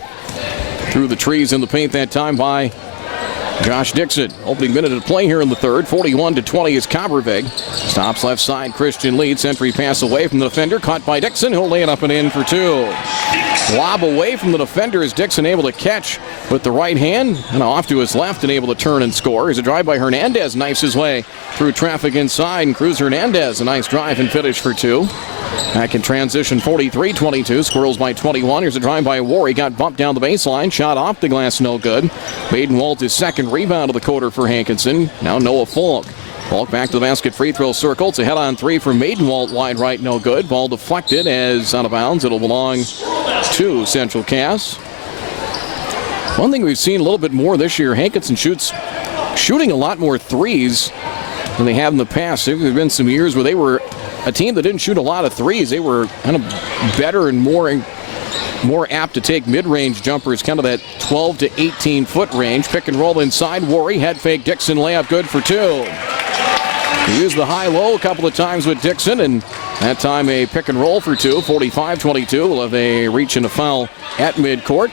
through the trees in the paint that time by Josh Dixon. Opening minute of play here in the third. 41-20 is Kabervig. Stops left side. Christian Leitz. Entry pass away from the defender. Caught by Dixon. He'll lay it up and in for two. Lob away from the defender is Dixon able to catch with the right hand and off to his left and able to turn and score. Here's a drive by Hernandez. Knifes his way through traffic inside, and Cruz Hernandez a nice drive and finish for two. Back in transition, 43-22. Squirrels by 21. Here's a drive by Worry. Got bumped down the baseline. Shot off the glass, no good. Maidenwald his second rebound of the quarter for Hankinson. Now Noah Falk. Falk back to the basket free throw circle. It's a head-on three from Maidenwald. Wide right, no good. Ball deflected as out of bounds. It'll belong to Central Cass. One thing we've seen a little bit more this year, Hankinson shooting a lot more threes than they have in the past. There have been some years where they were a team that didn't shoot a lot of threes. They were kind of better and more apt to take mid-range jumpers, kind of that 12 to 18-foot range. Pick and roll inside. Worry, head fake, Dixon, layup good for two. He used the high-low a couple of times with Dixon, and that time a pick and roll for two. 45-22. We'll have a reach and a foul at midcourt.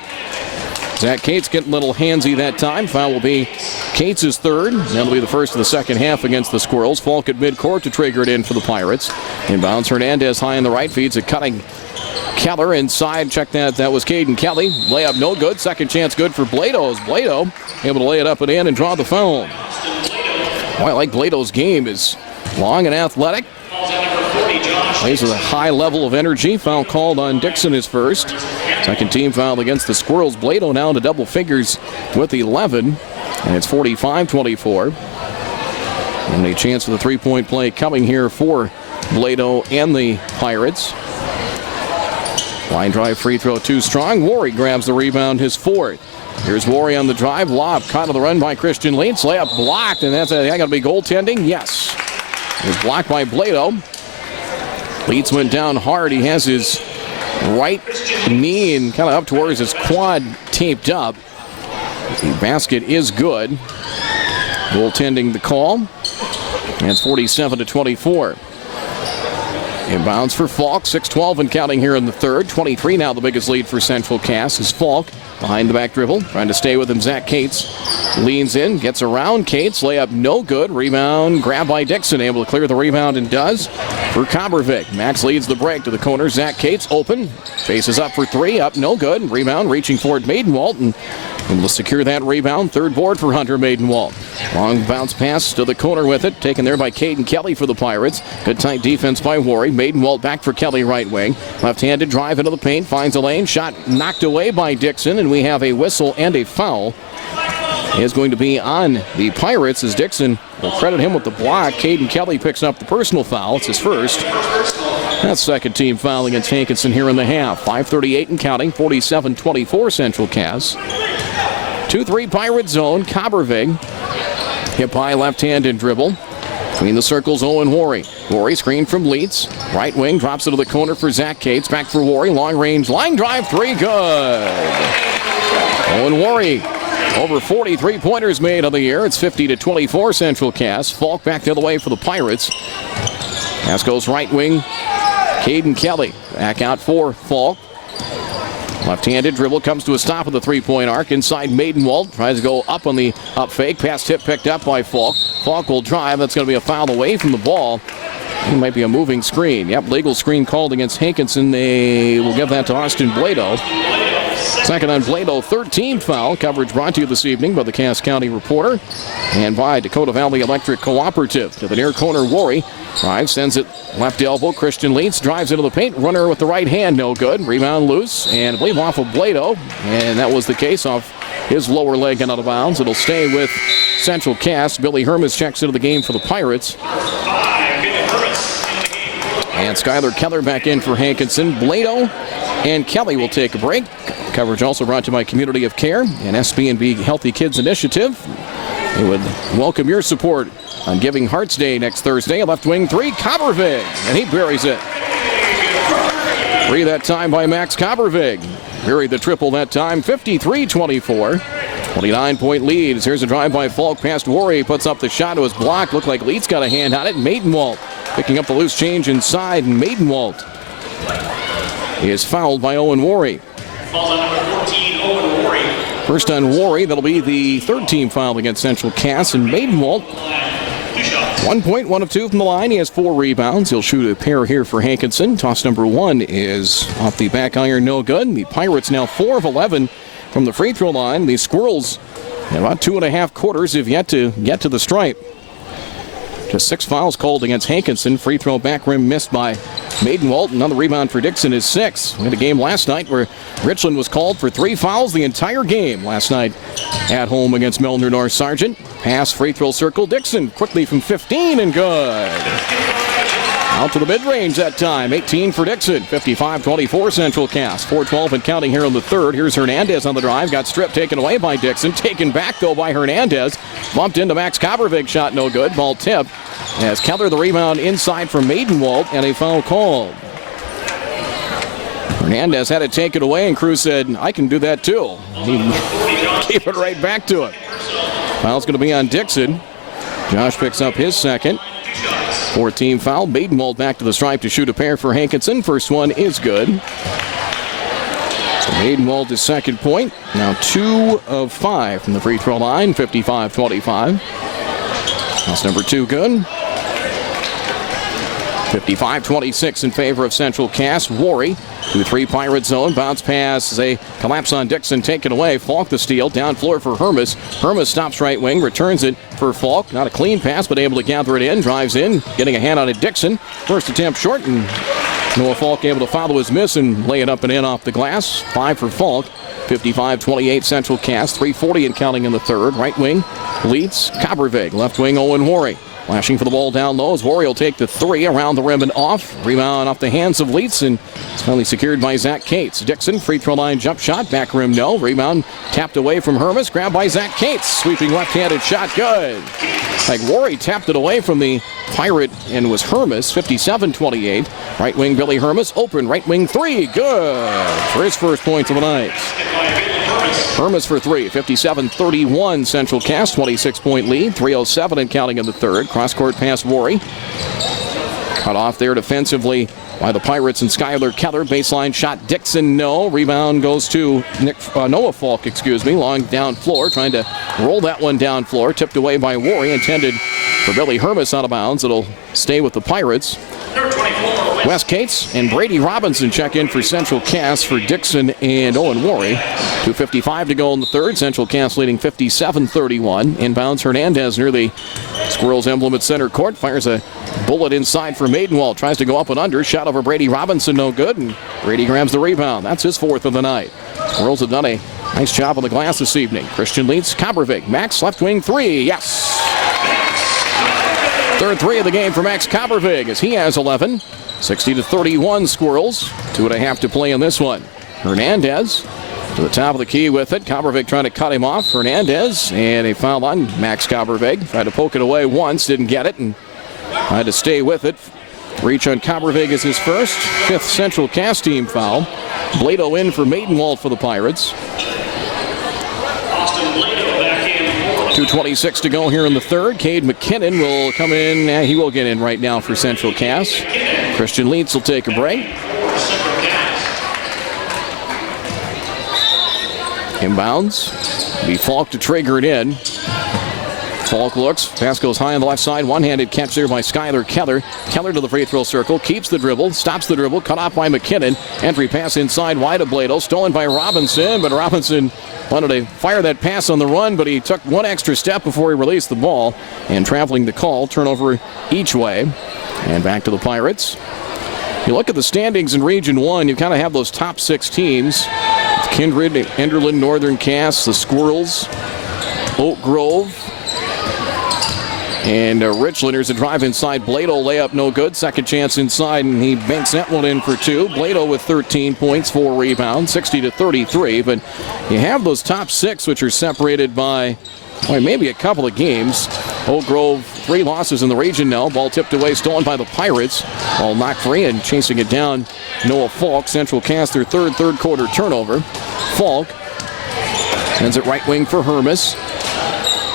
Zach Cates getting a little handsy that time. Foul will be Cates' third. That'll be the first of the second half against the Squirrels. Falk at midcourt to trigger it in for the Pirates. Inbounds Hernandez high on the right, feeds it cutting Keller inside. Check that. That was Caden Kelly. Layup no good. Second chance good for Blado. Blado able to lay it up and in and draw the foul. Boy, I like Blado's game. Is long and athletic. Plays with a high level of energy. Foul called on Dixon, his first. Second team foul against the Squirrels. Blado now to double figures with 11. And it's 45-24. And a chance for the three-point play coming here for Blado and the Pirates. Line drive free throw too strong. Worry grabs the rebound, his fourth. Here's Worry on the drive. Lob caught on the run by Christian Leitz. Layup blocked, and that's going to be goaltending. Yes. It was blocked by Blado. Leitz went down hard. He has his right knee and kind of up towards his quad taped up. The basket is good. Goaltending the call. And it's 47-24. Inbounds for Falk. 6-12 and counting here in the third. 23 now the biggest lead for Central Cass is Falk. Behind the back dribble. Trying to stay with him, Zach Cates. Leans in, gets around Cates. Layup no good. Rebound grabbed by Dixon. Able to clear the rebound and does for Kobervik. Max leads the break to the corner. Zach Cates open. Faces up for three. Up no good. Rebound reaching for it. Maidenwalt and able to secure that rebound. Third board for Hunter Maidenwalt. Long bounce pass to the corner with it. Taken there by Caden Kelly for the Pirates. Good tight defense by Worry. Maidenwalt back for Kelly right wing. Left-handed drive into the paint. Finds a lane. Shot knocked away by Dixon. And we have a whistle and a foul. Is going to be on the Pirates as Dixon will credit him with the block. Caden Kelly picks up the personal foul. It's his first. That's second team foul against Hankinson here in the half. 5:38 and counting. 47-24 Central Cass. 2-3 Pirate zone. Kobervig. Hip high left-handed dribble. Between the circles, Owen Worry. Worry screen from Leitz. Right wing drops it to the corner for Zach Cates. Back for Worry. Long range line drive. Three good. Owen Worry. Over 43 pointers made on the year. It's 50-24 Central Cass. Falk back the other way for the Pirates. Pass goes right wing. Caden Kelly back out for Falk. Left-handed dribble comes to a stop at the three-point arc. Inside Maidenwalt. Tries to go up on the up fake. Pass tip picked up by Falk. Falk will drive. That's going to be a foul away from the ball. It might be a moving screen. Yep, legal screen called against Hankinson. They will give that to Austin Blado. Second on Blado, 13th foul. Coverage brought to you this evening by the Cass County Reporter and by Dakota Valley Electric Cooperative. To the near corner, Worry. Drives, sends it left elbow. Christian Leitz drives into the paint. Runner with the right hand, no good. Rebound loose, and I believe off of Blado. And that was the case off his lower leg and out of bounds. It'll stay with Central Cass. Billy Hermes checks into the game for the Pirates. And Skylar Keller back in for Hankinson. Blado and Kelly will take a break. Coverage also brought to you by Community of Care and SB&B Healthy Kids Initiative. They would welcome your support on Giving Hearts Day next Thursday. Left wing three, Kobervig, and he buries it. Three that time by Max Kobervig. Buried the triple that time, 53-24. 29-point lead. Here's a drive by Falk past Worry. Puts up the shot. It was blocked. Looked like Leitz got a hand on it. Maidenwalt picking up the loose change inside. And Maidenwalt is fouled by Owen Worry. Falls on number 14, Owen Worry. First on Worry. That'll be the third team foul against Central Cass. And Maidenwalt, 1 point, 1 of 2 from the line. He has 4 rebounds. He'll shoot a pair here for Hankinson. Toss number 1 is off the back iron, no good. The Pirates now 4 of 11 from the free throw line. The Squirrels, in about 2.5 quarters, have yet to get to the stripe. Just 6 fouls called against Hankinson. Free throw back rim missed by Maidenwalt. Another rebound for Dixon is 6. We had a game last night where Richland was called for 3 fouls the entire game last night at home against Milner North Sargent. Pass, free throw circle. Dixon quickly from 15 and good. Out to the mid-range that time. 18 for Dixon. 55-24 Central Cass. 4:12 and counting here in the third. Here's Hernandez on the drive. Got stripped, taken away by Dixon. Taken back, though, by Hernandez. Bumped into Max Coppervig. Shot no good. Ball tipped. As Keller the rebound inside from Maidenwald, and a foul called. Hernandez had it taken away, and Cruz said, I can do that too. He gave it right back to him. Foul's going to be on Dixon. Josh picks up his second. 4-team foul. Maidenwald back to the stripe to shoot a pair for Hankinson. First one is good. So Maidenwald his second point. Now 2 of 5 from the free throw line. 55-25. That's number 2 good. 55-26 in favor of Central Cass. Worry 2-3 Pirate zone. Bounce pass. A collapse on Dixon. Taken away. Falk the steal. Down floor for Hermes. Hermes stops right wing. Returns it for Falk. Not a clean pass, but able to gather it in. Drives in. Getting a hand on it. Dixon. First attempt short. And Noah Falk able to follow his miss and lay it up and in off the glass. 5 for Falk. 55-28 Central Cass. 3:40 and counting in the third. Right wing leads Coppervig. Left wing Owen Worry. Flashing for the ball down low as Worry will take the 3 around the rim and off. Rebound off the hands of Leitz, and it's finally secured by Zach Cates. Dixon, free throw line jump shot, back rim no. Rebound tapped away from Hermes, grabbed by Zach Cates. Sweeping left-handed shot, good. Like Worry tapped it away from the Pirate and was Hermes, 57-28. Right wing Billy Hermes, open, right wing 3, good. For his first point of the night. Hermes for 3, 57-31 Central Cass, 26-point lead, 3:07 and counting in the third. Cross-court pass Worry. Cut off there defensively by the Pirates and Skylar Keller. Baseline shot Dixon, no. Rebound goes to Noah Falk, long down floor. Trying to roll that one down floor. Tipped away by Worry. Intended for Billy Hermes out of bounds. It'll stay with the Pirates. Wes Cates and Brady Robinson check in for Central Cass for Dixon and Owen Worry. 2:55 to go in the third. Central Cass leading 57-31. Inbounds Hernandez near the Squirrels emblem at center court. Fires a bullet inside for Maidenwald. Tries to go up and under. Shot over Brady Robinson, no good. And Brady grabs the rebound. That's his 4th of the night. Squirrels have done a nice job on the glass this evening. Christian leads Coppervig. Max left wing 3. Yes. Third 3 of the game for Max Coppervig as he has 11. 60-31 Squirrels. 2.5 to play in this one. Hernandez to the top of the key with it. Coppervig trying to cut him off. Hernandez and a foul on Max Coppervig. Tried to poke it away once, didn't get it, and had to stay with it. Reach on Coppervig is his first. 5th Central Cass team foul. Blado in for Maidenwald for the Pirates. 2:26 to go here in the third. Cade McKinnon will come in. He will get in right now for Central Cass. Christian Leitz will take a break. Inbounds. Be Falk to trigger it in. Falk looks. Pass goes high on the left side. One-handed catch there by Skylar Keller. Keller to the free throw circle. Keeps the dribble. Stops the dribble. Cut off by McKinnon. Entry pass inside wide of Blado. Stolen by Robinson. But Robinson wanted to fire that pass on the run, but he took one extra step before he released the ball. And traveling the call. Turnover each way. And back to the Pirates. You look at the standings in Region 1. You kind of have those top 6 teams. Kindred, Enderlin, Northern Cass, the Squirrels, Oak Grove, and Richland. Here's a drive inside. Blado layup no good. Second chance inside, and he banks that one in for 2. Blado with 13 points, 4 rebounds, 60-33. But you have those top 6, which are separated by maybe a couple of games. Oak Grove, 3 losses in the region now. Ball tipped away, stolen by the Pirates. Ball knocked free and chasing it down. Noah Falk. Central Cass their third quarter turnover. Falk sends it right wing for Hermes.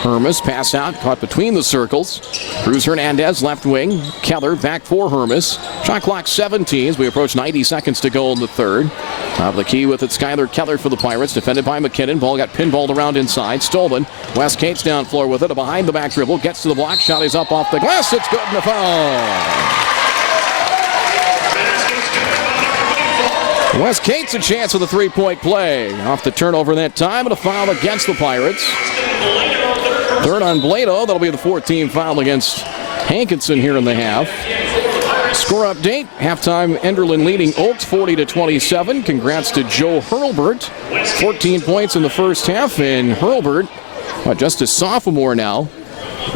Hermes pass out, caught between the circles. Cruz Hernandez left wing. Keller back for Hermes. Shot clock 17 as we approach 90 seconds to go in the third. Top of the key with it, Skylar Keller for the Pirates. Defended by McKinnon. Ball got pinballed around inside. Stolen. Wes Cates down floor with it. A behind the back dribble. Gets to the block. Shot is up off the glass. It's good and a foul. Wes Cates a chance with a 3-point play. Off the turnover that time and a foul against the Pirates. Third on Blado. That'll be the 14th foul against Hankinson here in the half. Score update. Halftime Enderlin leading Oaks 40-27. Congrats to Joe Hurlbert. 14 points in the first half. And Hurlbert, just a sophomore now,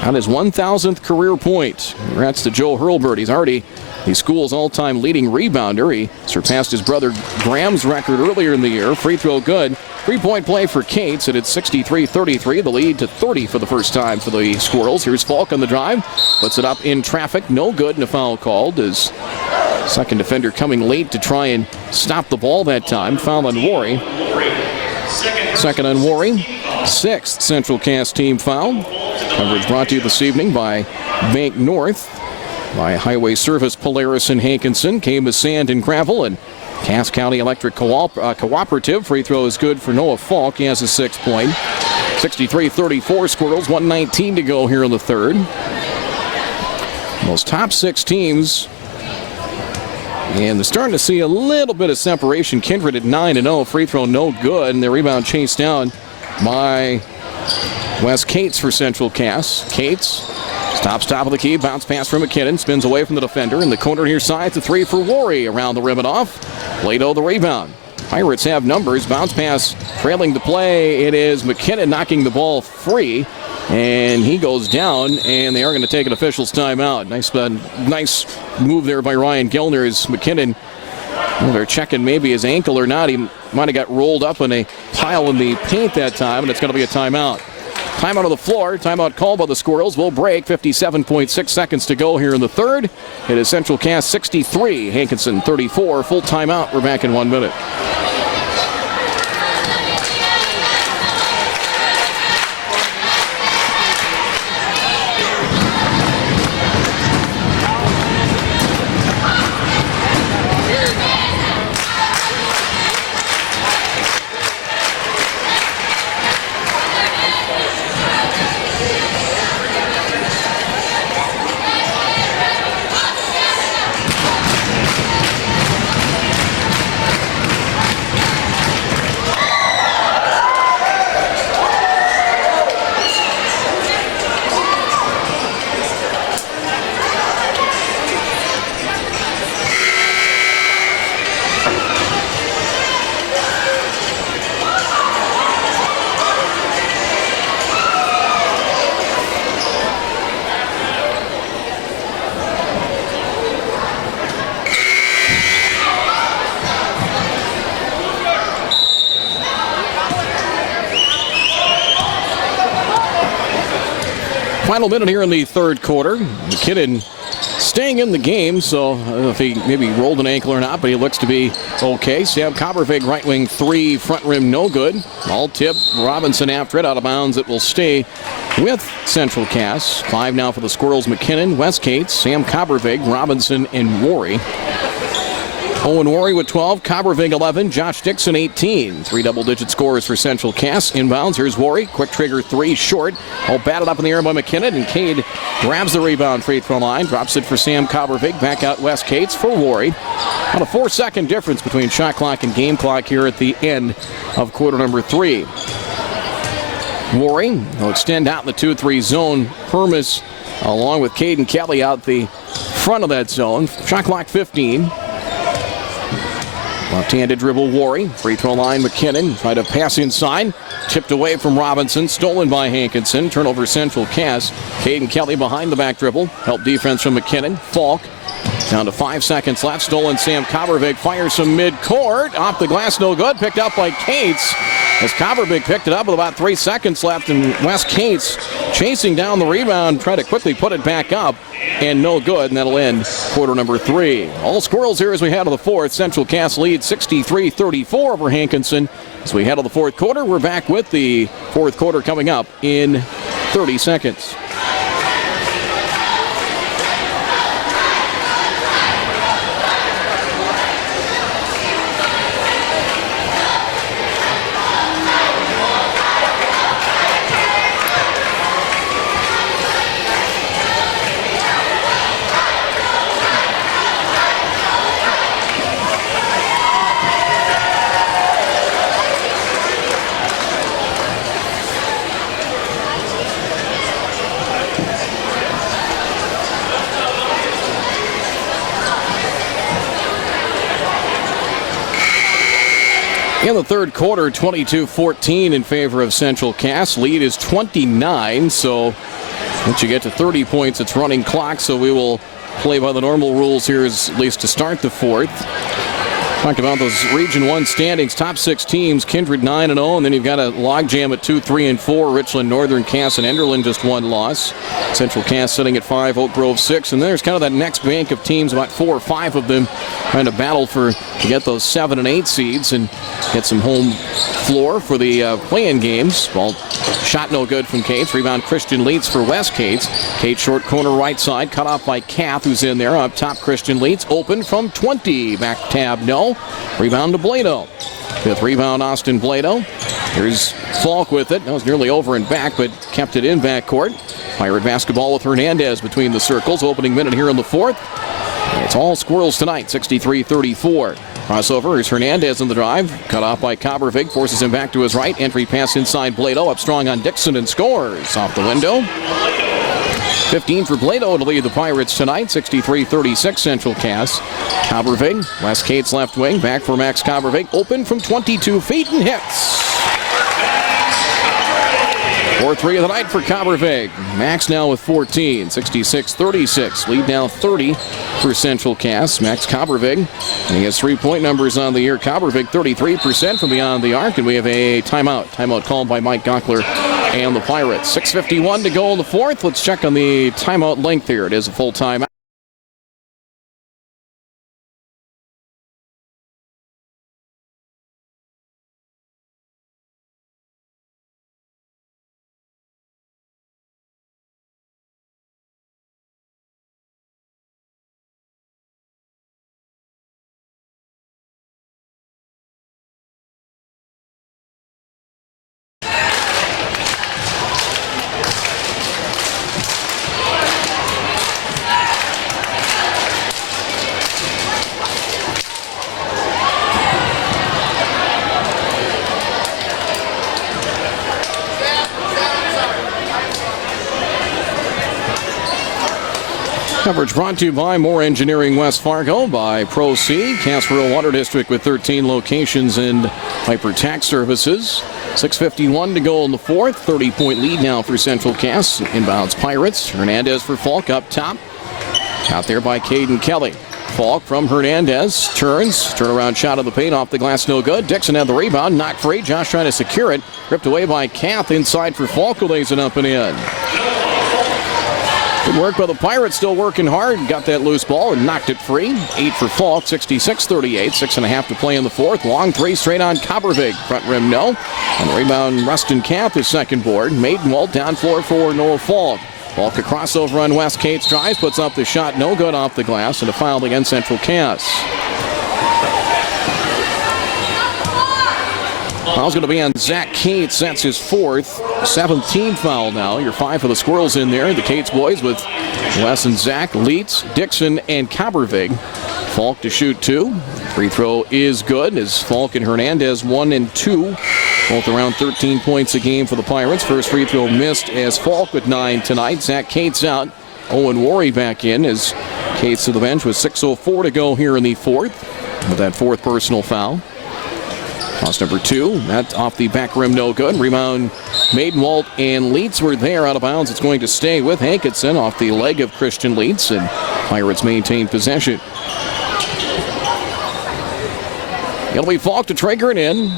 got his 1,000th career point. Congrats to Joe Hurlbert. He's already the school's all-time leading rebounder. He surpassed his brother Graham's record earlier in the year. Free throw good. Three-point play for Cates, and it's 63-33. The lead to 30 for the first time for the Squirrels. Here's Falk on the drive. Puts it up in traffic. No good, and a foul called. His second defender coming late to try and stop the ball that time. Foul on Worry. Second on Worry. Sixth Central Cass team foul. Coverage brought to you this evening by Bank North, by Highway Service Polaris and Hankinson, Camas Sand and Gravel, and Cass County Electric Cooperative. Free throw is good for Noah Falk. He has a 6-point. 63-34 Squirrels, 1:19 to go here in the third. Those top six teams, and they're starting to see a little bit of separation. Kindred at 9-0, free throw no good, and their rebound chased down by Wes Cates for Central Cass. Cates stops top of the key, bounce pass from McKinnon, spins away from the defender. In the corner near side, the three for Worry, around the rim and off. Plato the rebound. Pirates have numbers, bounce pass trailing the play. It is McKinnon knocking the ball free, and he goes down, and they are going to take an official's timeout. Nice move there by Ryan Gellner as McKinnon, well, they're checking maybe his ankle or not. He might have got rolled up in a pile in the paint that time, and it's going to be a timeout. Timeout on the floor. Timeout called by the Squirrels. Will break. 57.6 seconds to go here in the third. It is Central Cass 63, Hankinson 34. Full timeout. We're back in 1 minute. Final minute here in the third quarter. McKinnon staying in the game, so I don't know if he maybe rolled an ankle or not, but he looks to be okay. Sam Coppervig, right wing three, front rim no good. Ball tip, Robinson after it, out of bounds. It will stay with Central Cass. 5 now for the Squirrels. McKinnon, Wes Cates, Sam Coppervig, Robinson, and Worry. Owen Worry with 12, Coppervig 11, Josh Dixon 18. 3 double-digit scores for Central Cass. Inbounds, here's Worry. Quick trigger three, short. All batted up in the air by McKinnon, and Cade grabs the rebound free throw line. Drops it for Sam Coppervig. Back out Wes Cates for Worry. About a 4-second difference between shot clock and game clock here at the end of quarter number 3. Worry will extend out in the 2-3 zone. Hermes, along with Caden Kelly, out the front of that zone. Shot clock 15. Left-handed dribble, Worry. Free throw line, McKinnon. Tried to pass inside. Tipped away from Robinson. Stolen by Hankinson. Turnover Central Cass. Caden Kelly behind the back dribble. Help defense from McKinnon. Falk. Down to 5 seconds left. Stolen Sam Coppervig fires from mid-court. Off the glass, no good. Picked up by Cates. As Coppervig picked it up with about 3 seconds left, and Wes Cates chasing down the rebound, trying to quickly put it back up, and no good, and that'll end quarter number 3. All Squirrels here as we head to the fourth. Central Cass leads 63-34 over Hankinson. As we head to the fourth quarter, we're back with the fourth quarter coming up in 30 seconds. In the third quarter, 22-14 in favor of Central Cass. Lead is 29, so once you get to 30 points, it's running clock, so we will play by the normal rules here, is at least to start the fourth. Talked about those Region 1 standings. Top 6 teams, Kindred 9-0, and then you've got a logjam at 2, 3, and 4. Richland, Northern, Cass, and Enderlin just one loss. Central Cass sitting at 5, Oak Grove 6, and there's kind of that next bank of teams, about 4 or 5 of them trying to battle to get those 7 and 8 seeds and get some home floor for the play-in games. Well, shot no good from Cates. Rebound Christian Leeds for West Cates. Cates short corner right side, cut off by Kath, who's in there. Up top, Christian Leeds open from 20. Back tab, no. Rebound to Blado. Fifth rebound, Austin Blado. Here's Falk with it. That was nearly over and back, but kept it in backcourt. Pirate basketball with Hernandez between the circles. Opening minute here in the fourth. It's all Squirrels tonight, 63-34. Crossover, here's Hernandez in the drive. Cut off by Coppervig, forces him back to his right. Entry pass inside Blado, up strong on Dixon and scores. Off the window. 15 for Blado to lead the Pirates tonight, 63-36 Central Cass. Coppervig, West Cates left wing, back for Max Coppervig, open from 22 feet and hits. 4-3 of the night for Coppervig. Max now with 14, 66-36. Lead now 30 for Central Cass. Max Coppervig, and he has 3-point numbers on the year. Coppervig 33% from beyond the arc, and we have a timeout. Timeout called by Mike Gockler and the Pirates. 6:51 to go in the fourth. Let's check on the timeout length here. It is a full timeout. Coverage brought to you by Moore Engineering West Fargo, by Pro C, Cassville Water District with 13 locations and Piper Tax Services. 6:51 to go in the fourth. 30-point lead now for Central Cass. Inbounds Pirates. Hernandez for Falk up top. Out there by Caden Kelly. Falk from Hernandez. Turnaround shot of the paint off the glass, no good. Dixon had the rebound, knocked free. Josh trying to secure it. Ripped away by Kath inside for Falk, who lays it up and in. Good work by the Pirates, still working hard. Got that loose ball and knocked it free. 8 for Falk, 66-38. 6.5 to play in the fourth. Long three straight on Coppervig. Front rim, no. And the rebound, Rustin Kath, his second board. Maidenwald down floor for Noah Falk. Falk a crossover on West Cates drives, puts up the shot, no good off the glass, and a foul against Central Cass. Foul's going to be on Zach Cates. That's his fourth. 17th foul now. Your 5 for the Squirrels in there. The Cates boys with Wes and Zach, Leitz, Dixon, and Coppervig. Falk to shoot 2. Free throw is good as Falk and Hernandez 1 and 2. Both around 13 points a game for the Pirates. First free throw missed as Falk with 9 tonight. Zach Cates out. Owen Worry back in as Cates to the bench with 6:04 to go here in the fourth with that fourth personal foul. Toss number 2, that off the back rim, no good. Rebound, Maidenwald and Leitz were there out of bounds. It's going to stay with Hankinson off the leg of Christian Leitz, and Pirates maintain possession. It'll be Falk to trigger it in.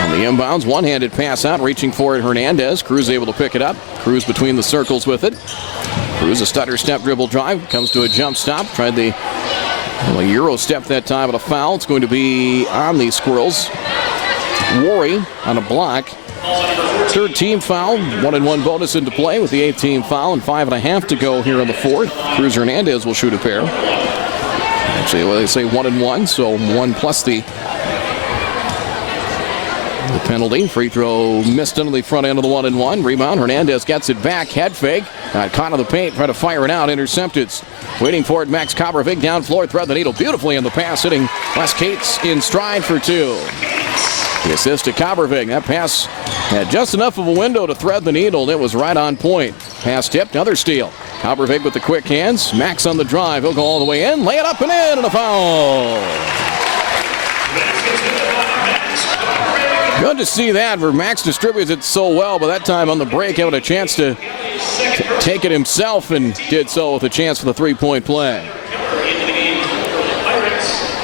On the inbounds, one-handed pass out, reaching for it, Hernandez. Cruz able to pick it up. Cruz between the circles with it. Cruz a stutter step dribble drive, comes to a jump stop. Tried the Euro step that time, but a foul. It's going to be on the Squirrels. Worry on a block. Third team foul. 1-and-1 bonus into play with the 8th team foul, and 5.5 to go here in the fourth. Cruz Hernandez will shoot a pair. Actually, well, they say 1-and-1, so 1 plus the penalty. Free throw missed into the front end of the 1-and-1. Rebound. Hernandez gets it back. Head fake. Got caught in the paint. Try to fire it out. Intercepted. Waiting for it. Max Coppervig down floor. Thread the needle beautifully in the pass. Hitting West Cates in stride for 2. The assist to Coppervig. That pass had just enough of a window to thread the needle, and it was right on point. Pass tipped. Another steal. Coppervig with the quick hands. Max on the drive. He'll go all the way in. Lay it up and in. And a foul. Good Love to see that where Max distributes it so well, but that time on the break having a chance to take it himself and did so with a chance for the three-point play.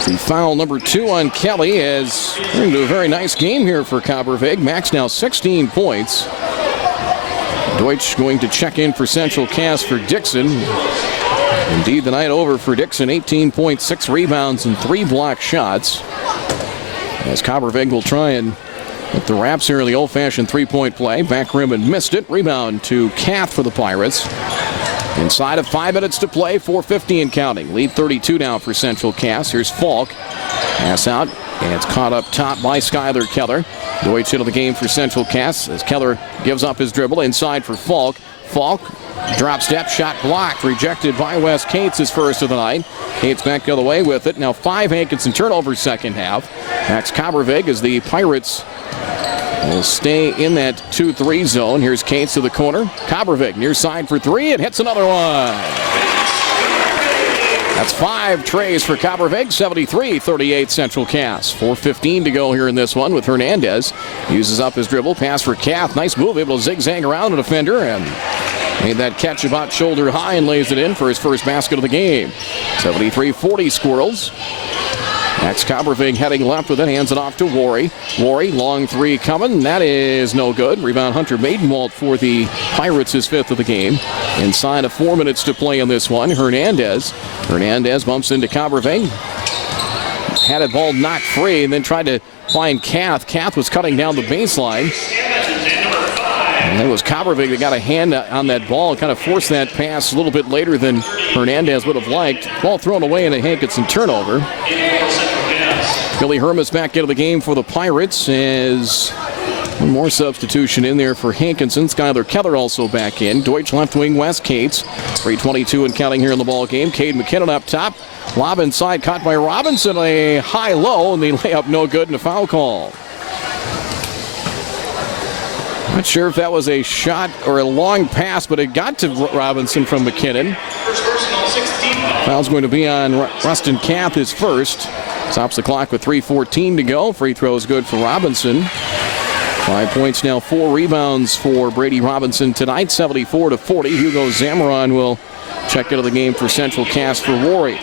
The foul number 2 on Kelly is into a very nice game here for Coppervig. Max now 16 points. Deutsch going to check in for Central Cass for Dixon. Indeed, the night over for Dixon, 18 points, 6 rebounds, and 3 block shots. As Coppervig will try and get the wraps here in the old-fashioned three-point play. Back rim and missed it. Rebound to Kath for the Pirates. Inside of 5 minutes to play, 4:50 and counting. Lead 32 now for Central Cass. Here's Falk. Pass out, and it's caught up top by Skylar Keller. Deutsch into the game for Central Cass as Keller gives up his dribble. Inside for Falk. Falk, drop step, shot blocked. Rejected by Wes Cates, his first of the night. Cates back the other way with it. Now 5 Hankinson turnovers second half. Max Coppervig as the Pirates will stay in that 2-3 zone. Here's Cates to the corner. Coppervig near side for 3 and hits another one. That's 5 trays for Coppervig, 73-38 Central Cass. 4:15 to go here in this one with Hernandez. Uses up his dribble, pass for Kath. Nice move, able to zigzag around the defender and made that catch about shoulder high and lays it in for his first basket of the game. 73-40 Squirrels. Max Coppervig heading left with it, hands it off to Worry. Worry, long 3 coming. That is no good. Rebound Hunter Maidenwald for the Pirates, his 5th of the game. Inside of 4 minutes to play in this one. Hernandez bumps into Coppervig. Had it ball knocked free and then tried to find Kath. Kath was cutting down the baseline. And it was Coppervig that got a hand on that ball, kind of forced that pass a little bit later than Hernandez would have liked. Ball thrown away in a Hankinson turnover. Billy Hermes back into the game for the Pirates as one more substitution in there for Hankinson. Skylar Keller also back in. Deutsch left wing, Wes Cates. 3:22 and counting here in the ball game. Cade McKinnon up top. Lob inside, caught by Robinson. A high-low, and the layup no good and a foul call. Not sure if that was a shot or a long pass, but it got to Robinson from McKinnon. Foul's going to be on Rustin Kath, his first. Stops the clock with 3:14 to go. Free throw is good for Robinson. 5 points now, 4 rebounds for Brady Robinson tonight, 74-40. Hugo Zamaron will check into the game for Central Cass for Worry.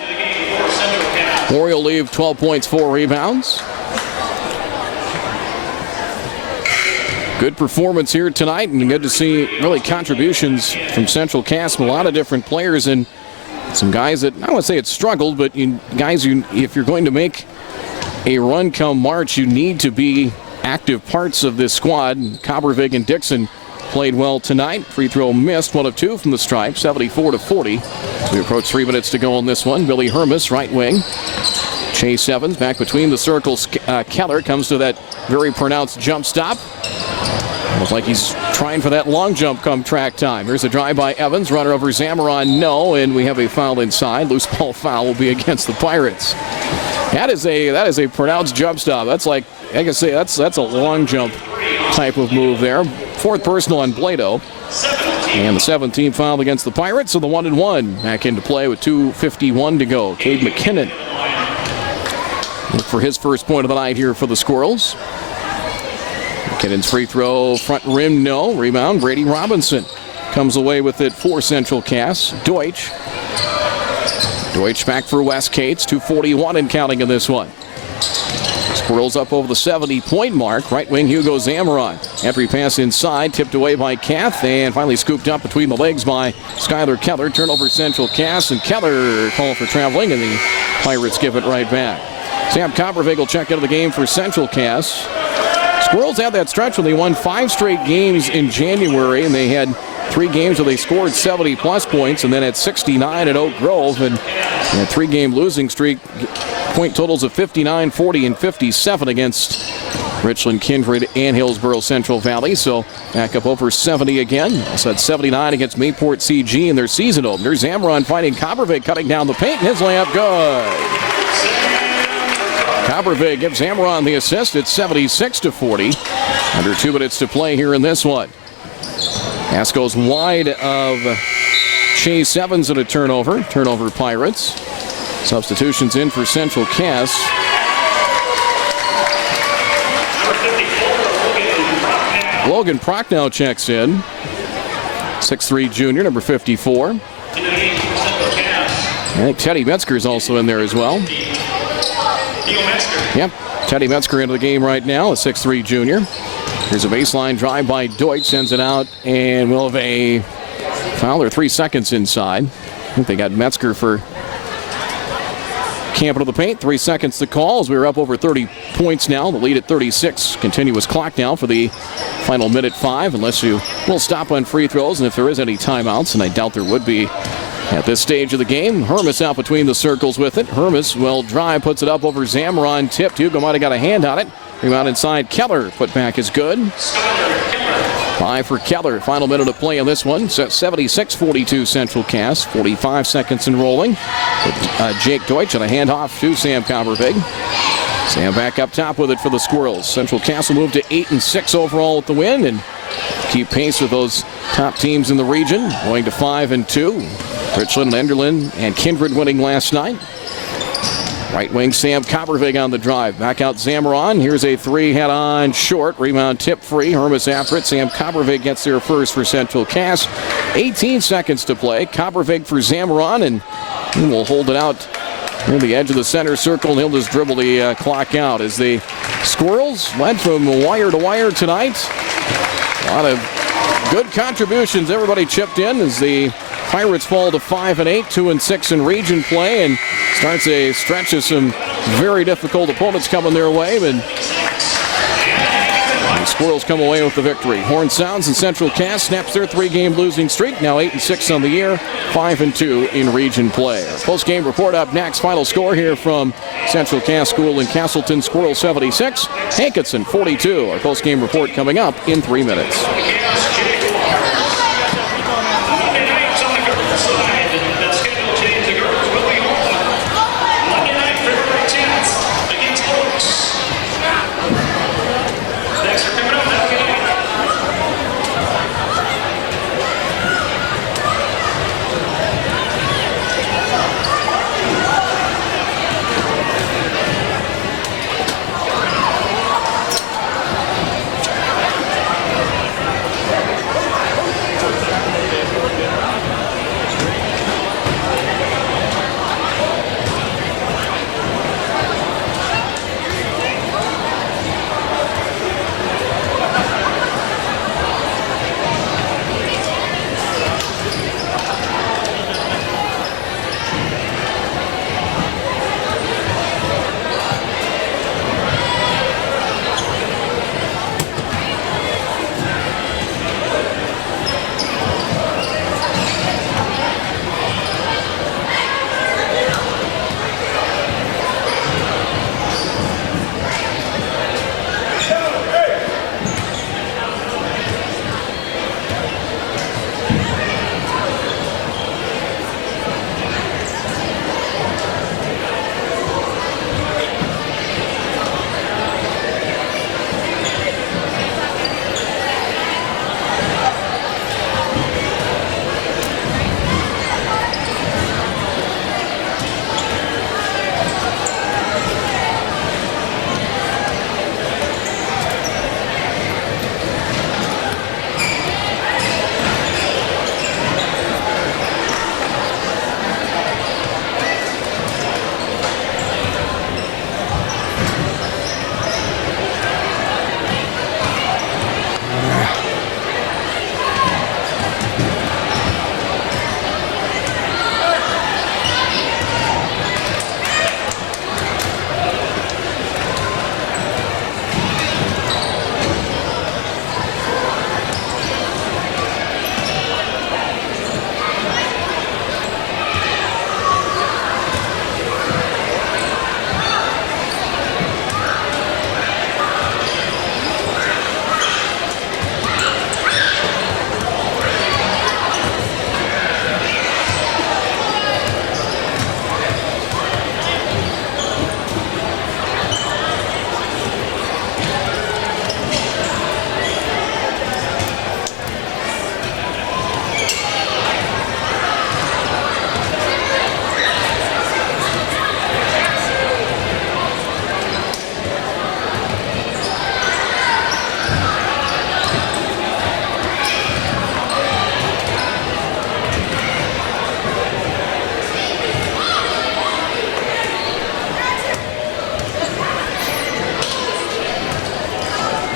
Worry will leave 12 points, 4 rebounds. Good performance here tonight, and good to see really contributions from Central Cass from a lot of different players and some guys that, I don't want to say it's struggled, but if you're going to make a run come March, you need to be active parts of this squad. Coppervig and Dixon played well tonight. Free throw missed, 1 of 2 from the stripe, 74-40. We approach 3 minutes to go on this one. Billy Hermes, right wing. Chase Evans back between the circles. Keller comes to that very pronounced jump stop. Looks like he's trying for that long jump come track time. Here's a drive by Evans. Runner over Zamaron, no, and we have a foul inside. Loose ball foul will be against the Pirates. That is a pronounced jump stop. That's like, I can say that's a long jump type of move there. 4th personal on Blado. And the 17th foul against the Pirates, so the 1-1 back into play with 2:51 to go. Cade McKinnon for his first point of the night here for the Squirrels. McKinnon's free throw, front rim, no. Rebound, Brady Robinson comes away with it for Central Cass. Deutsch back for Wes Cates, 2:41 and counting in this one. Squirrels up over the 70-point mark. Right wing, Hugo Zamaron. Entry pass inside, tipped away by Kath, and finally scooped up between the legs by Skylar Keller. Turnover Central Cass, and Keller called for traveling, and the Pirates give it right back. Sam Coppervig will check into the game for Central Cass. Squirrels had that stretch when they won 5 straight games in January, and they had 3 games where they scored 70-plus points, and then at 69 at Oak Grove, and a 3-game losing streak, point totals of 59, 40, and 57 against Richland, Kindred, and Hillsborough Central Valley. So back up over 70 again. Also at 79 against Mayport CG in their season opener. Zamaron fighting Coppervig, cutting down the paint, and his layup good. Coppervig gives Zamaron the assist. It's 76-40. Under 2 minutes to play here in this one. Pass goes wide of Chase Evans and a turnover. Turnover Pirates. Substitutions in for Central Cass. Logan Prochnow checks in. 6'3 junior, number 54. I think Teddy Metzger's also in there as well. Yep, Teddy Metzger into the game right now, a 6'3 junior. Here's a baseline drive by Deutsch, sends it out, and we'll have a foul. They're 3 seconds inside. I think they got Metzger for camping to the paint. 3 seconds to call as we were up over 30 points now. The lead at 36. Continuous clock now for the final minute 5, unless you will stop on free throws, and if there is any timeouts, and I doubt there would be at this stage of the game. Hermes out between the circles with it. Hermes will drive, puts it up over Zamron. Tipped. Hugo might have got a hand on it. Rebound inside. Keller. Put back is good. 5 for Keller. Final minute of play on this one. 76-42 Central Cass. 45 seconds in rolling. With, Jake Deutsch and a handoff to Sam Coppervig. Sam back up top with it for the Squirrels. Central Cass will move to 8-6 overall with the win and keep pace with those top teams in the region. Going to 5-2. Richland, Enderlin, and Kindred winning last night. Right wing Sam Coppervig on the drive. Back out Zamron. Here's a 3 head-on short. Rebound tip free. Hermes after it. Sam Coppervig gets there first for Central Cass. 18 seconds to play. Coppervig for Zamron, and he will hold it out near the edge of the center circle, and he'll just dribble the clock out as the Squirrels went from wire to wire tonight. A lot of good contributions. Everybody chipped in as the Pirates fall to 5-8, 2-6 in region play, and starts a stretch of some very difficult opponents coming their way. But the Squirrels come away with the victory. Horn sounds, and Central Cass snaps their 3-game losing streak. Now 8-6 on the year, 5-2 in region play. Our post-game report up next. Final score here from Central Cass School in Castleton. Squirrels 76, Hankinson 42. Our post-game report coming up in 3 minutes.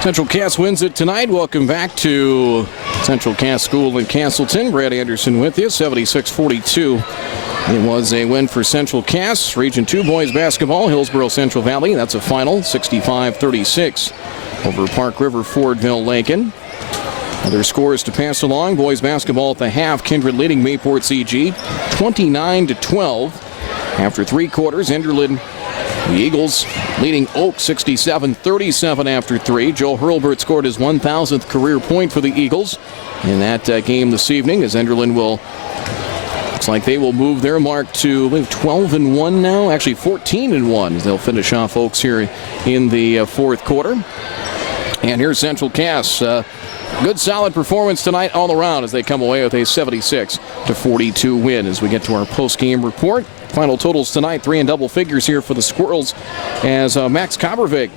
Central Cass wins it tonight. Welcome back to Central Cass School in Castleton. Brad Anderson with you, 76-42. It was a win for Central Cass. Region 2 boys basketball, Hillsborough Central Valley. That's a final, 65-36 over Park River Fordville Lincoln. Other scores to pass along. Boys basketball at the half. Kindred leading Mayport CG 29-12. After 3 quarters, Enderlin, the Eagles leading Oak 67-37 after 3. Joe Hurlbert scored his 1,000th career point for the Eagles in that game this evening, as Enderlin looks like they will move their mark to, I believe, 12-1 now. Actually 14-1. They'll finish off Oaks here in the fourth quarter. And here's Central Cass. Good solid performance tonight all around as they come away with a 76-42 win. As we get to our post-game report, final totals tonight, 3 in double figures here for the Squirrels as Max Kobervig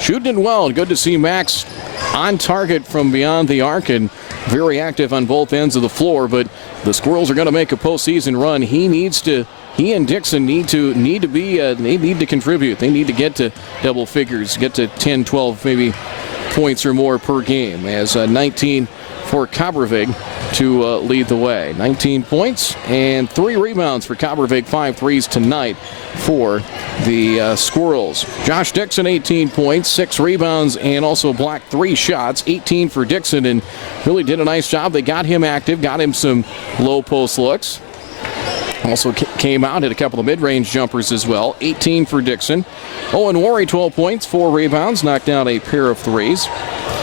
shooting it well. Good to see Max on target from beyond the arc and very active on both ends of the floor. But the Squirrels are going to make a postseason run. He and Dixon need to contribute. They need to get to double figures, get to 10, 12, maybe points or more per game, as 19 for Kobervig to lead the way. 19 points and 3 rebounds for Kobervig, 5 threes tonight for the Squirrels. Josh Dixon, 18 points, 6 rebounds, and also blocked 3 shots, 18 for Dixon, and really did a nice job. They got him active, got him some low post looks. Also came out, hit a couple of mid-range jumpers as well. 18 for Dixon. Owen Worry, 12 points, 4 rebounds, knocked down a pair of threes.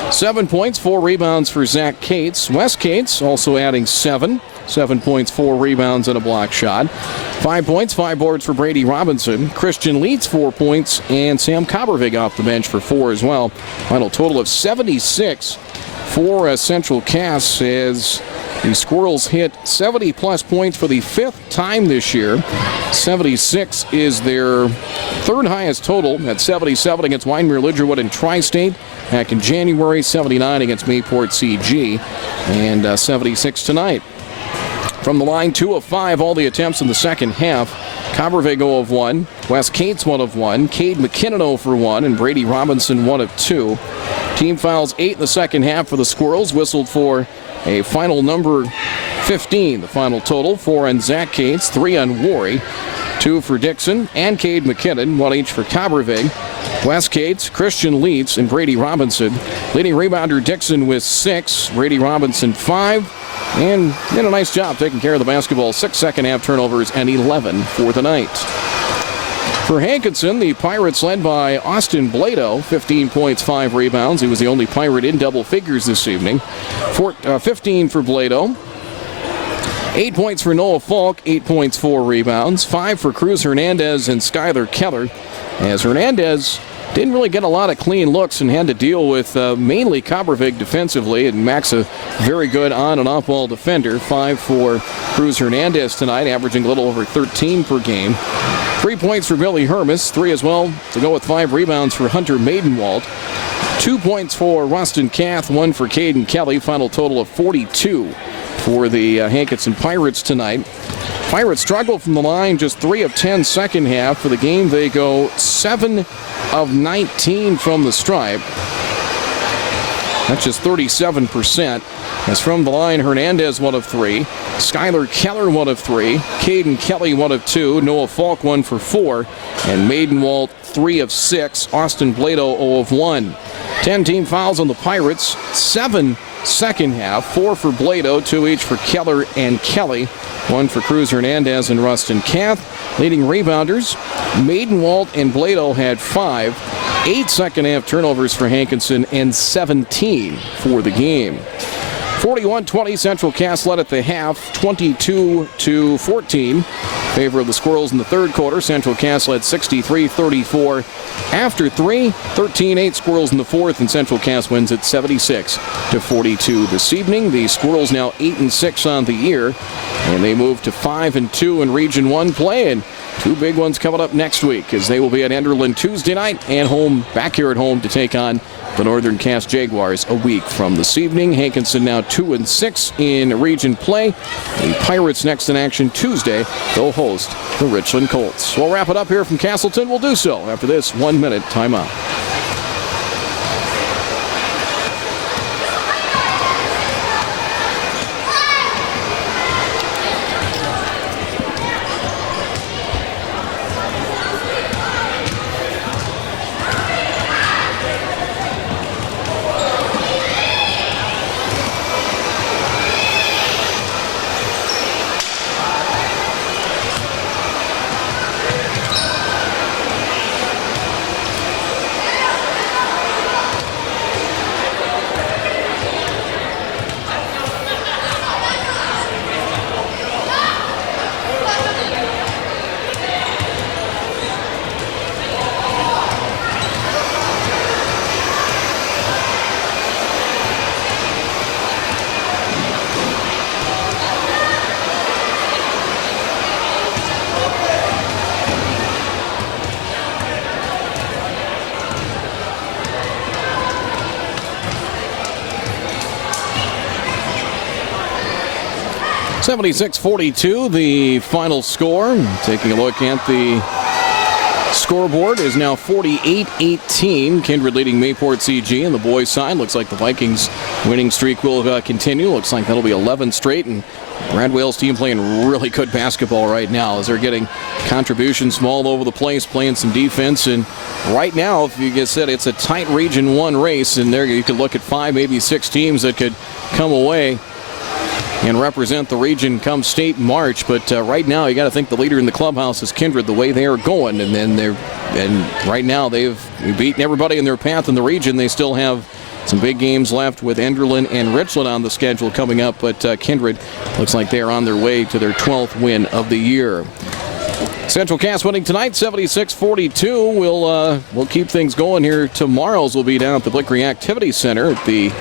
7 points, 4 rebounds for Zach Cates. Wes Cates also adding 7. 7 points, 4 rebounds, and a block shot. 5 points, 5 boards for Brady Robinson. Christian Leeds, 4 points, and Sam Kobervig off the bench for 4 as well. Final total of 76 for Central Cass as the Squirrels hit 70-plus points for the 5th time this year. 76 is their 3rd highest total at 77 against Wyndmere Lidgerwood and Tri-State back in January, 79 against Mayport CG, and 76 tonight. From the line, 2 of 5, all the attempts in the second half. Kobervig 0 of 1, Wes Cates 1 of 1, Cade McKinnon 0 for 1, and Brady Robinson 1 of 2. Team fouls 8 in the second half for the Squirrels, whistled for a final number 15, the final total. 4 on Zach Cates, 3 on Worry, 2 for Dixon and Cade McKinnon, 1 each for Kobervig. Wes Cates, Christian Leeds, and Brady Robinson. Leading rebounder Dixon with 6, Brady Robinson 5, and did a nice job taking care of the basketball. 6 second half turnovers and 11 for the night. For Hankinson, the Pirates led by Austin Blado, 15 points, 5 rebounds. He was the only Pirate in double figures this evening. 15 for Blado. 8 points for Noah Falk, 8 points, 4 rebounds. 5 for Cruz Hernandez and Skylar Keller, as Hernandez didn't really get a lot of clean looks and had to deal with mainly Kobervig defensively, and Max a very good on and off ball defender. 5 for Cruz Hernandez tonight, averaging a little over 13 per game. 3 points for Billy Hermes, 3 as well to go with 5 rebounds for Hunter Maidenwald. 2 points for Rustin Kath, 1 for Caden Kelly. Final total of 42 for the Hankinson Pirates tonight. Pirates struggle from the line, just 3 of 10 second half. For the game, they go 7 of 19 from the stripe. That's just 37%. As from the line, Hernandez 1 of 3, Skylar Keller 1 of 3, Caden Kelly 1 of 2, Noah Falk 1 for 4, and Maidenwald 3 of 6, Austin Blado 0 of 1. 10 team fouls on the Pirates, 7 second half, 4 for Blado, 2 each for Keller and Kelly, 1 for Cruz Hernandez and Rustin Kath. Leading rebounders, Maidenwald and Blado had 5, 8 second half turnovers for Hankinson, and 17 for the game. 41-20, Central Cass led at the half, 22-14. Favor of the Squirrels in the third quarter. Central Cass led 63-34 after 3. 13-8 Squirrels in the fourth, and Central Cass wins at 76-42 this evening. The Squirrels now 8-6 on the year, and they move to 5-2 in Region 1 play. And 2 big ones coming up next week, as they will be at Enderlin Tuesday night and back here at home to take on the Northern Cass Jaguars a week from this evening. Hankinson now 2-6 in region play. The Pirates next in action Tuesday. They'll host the Richland Colts. We'll wrap it up here from Castleton. We'll do so after this 1-minute timeout. 76-42, the final score. Taking a look at the scoreboard is now 48-18. Kindred leading Mayport CG. And the boys' side, looks like the Vikings winning streak will continue. Looks like that'll be 11 straight. And Brad Wales' team playing really good basketball right now as they're getting contributions from all over the place, playing some defense. And right now, if you get said, it's a tight Region 1 race. And there you could look at 5, maybe 6 teams that could come away and represent the region come state March. But right now, you got to think the leader in the clubhouse is Kindred, the way they are going. And right now they've beaten everybody in their path in the region. They still have some big games left with Enderlin and Richland on the schedule coming up. But Kindred looks like they are on their way to their 12th win of the year. Central Cass winning tonight, 76-42. We'll keep things going here. Tomorrow's will be down at the Blickery Activity Center at the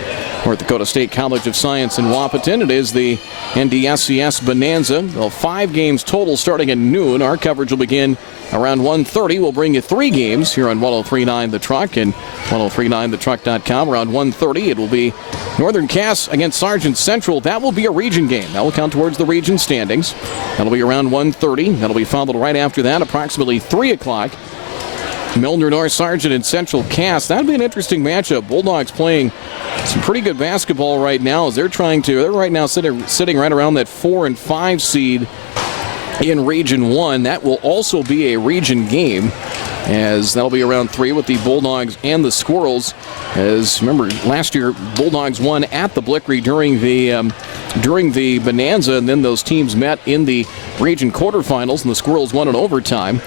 North Dakota State College of Science in Wapaton. It is the NDSCS Bonanza. Well, 5 games total starting at noon. Our coverage will begin around 1:30. We'll bring you 3 games here on 103.9 The Truck and 103.9thetruck.com. Around 1:30, it will be Northern Cass against Sargent Central. That will be a region game. That will count towards the region standings. That'll be around 1:30. That'll be followed right after that, approximately 3 o'clock. Milner North Sargent and Central Cass. That'd be an interesting matchup. Bulldogs playing some pretty good basketball right now as they're right now sitting right around that 4 and 5 seed in Region 1. That will also be a region game, as that'll be around 3 with the Bulldogs and the Squirrels. As remember, last year Bulldogs won at the Blickery during the Bonanza, and then those teams met in the region quarterfinals, and the Squirrels won in overtime.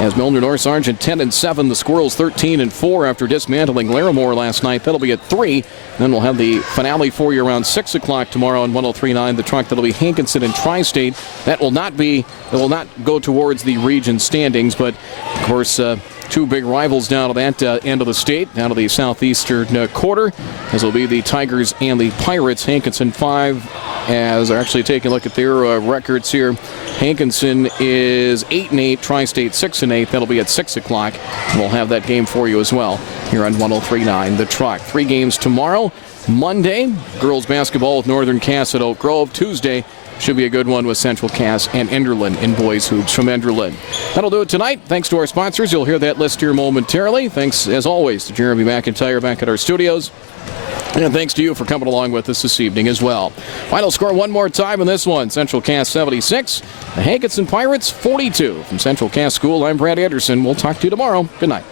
As Milner North Sargent 10-7, the Squirrels 13-4 after dismantling Larimore last night. That'll be at 3. Then we'll have the finale for you around 6 o'clock tomorrow on 103.9 The Truck. That'll be Hankinson and Tri-State. That will not go towards the region standings, but of course 2 big rivals down to that end of the state, down to the southeastern quarter. This will be the Tigers and the Pirates. Hankinson 5, as they're actually taking a look at their records here. Hankinson is 8-8, Tri-State 6-8. That'll be at 6 o'clock. We'll have that game for you as well here on 103.9 The Truck. 3 games tomorrow. Monday, girls basketball with Northern Cass at Oak Grove. Tuesday should be a good one with Central Cass and Enderlin in boys hoops from Enderlin. That'll do it tonight. Thanks to our sponsors. You'll hear that list here momentarily. Thanks, as always, to Jeremy McIntyre back at our studios. And thanks to you for coming along with us this evening as well. Final score one more time in this one. Central Cass 76, the Hankinson Pirates 42. From Central Cass School, I'm Brad Anderson. We'll talk to you tomorrow. Good night.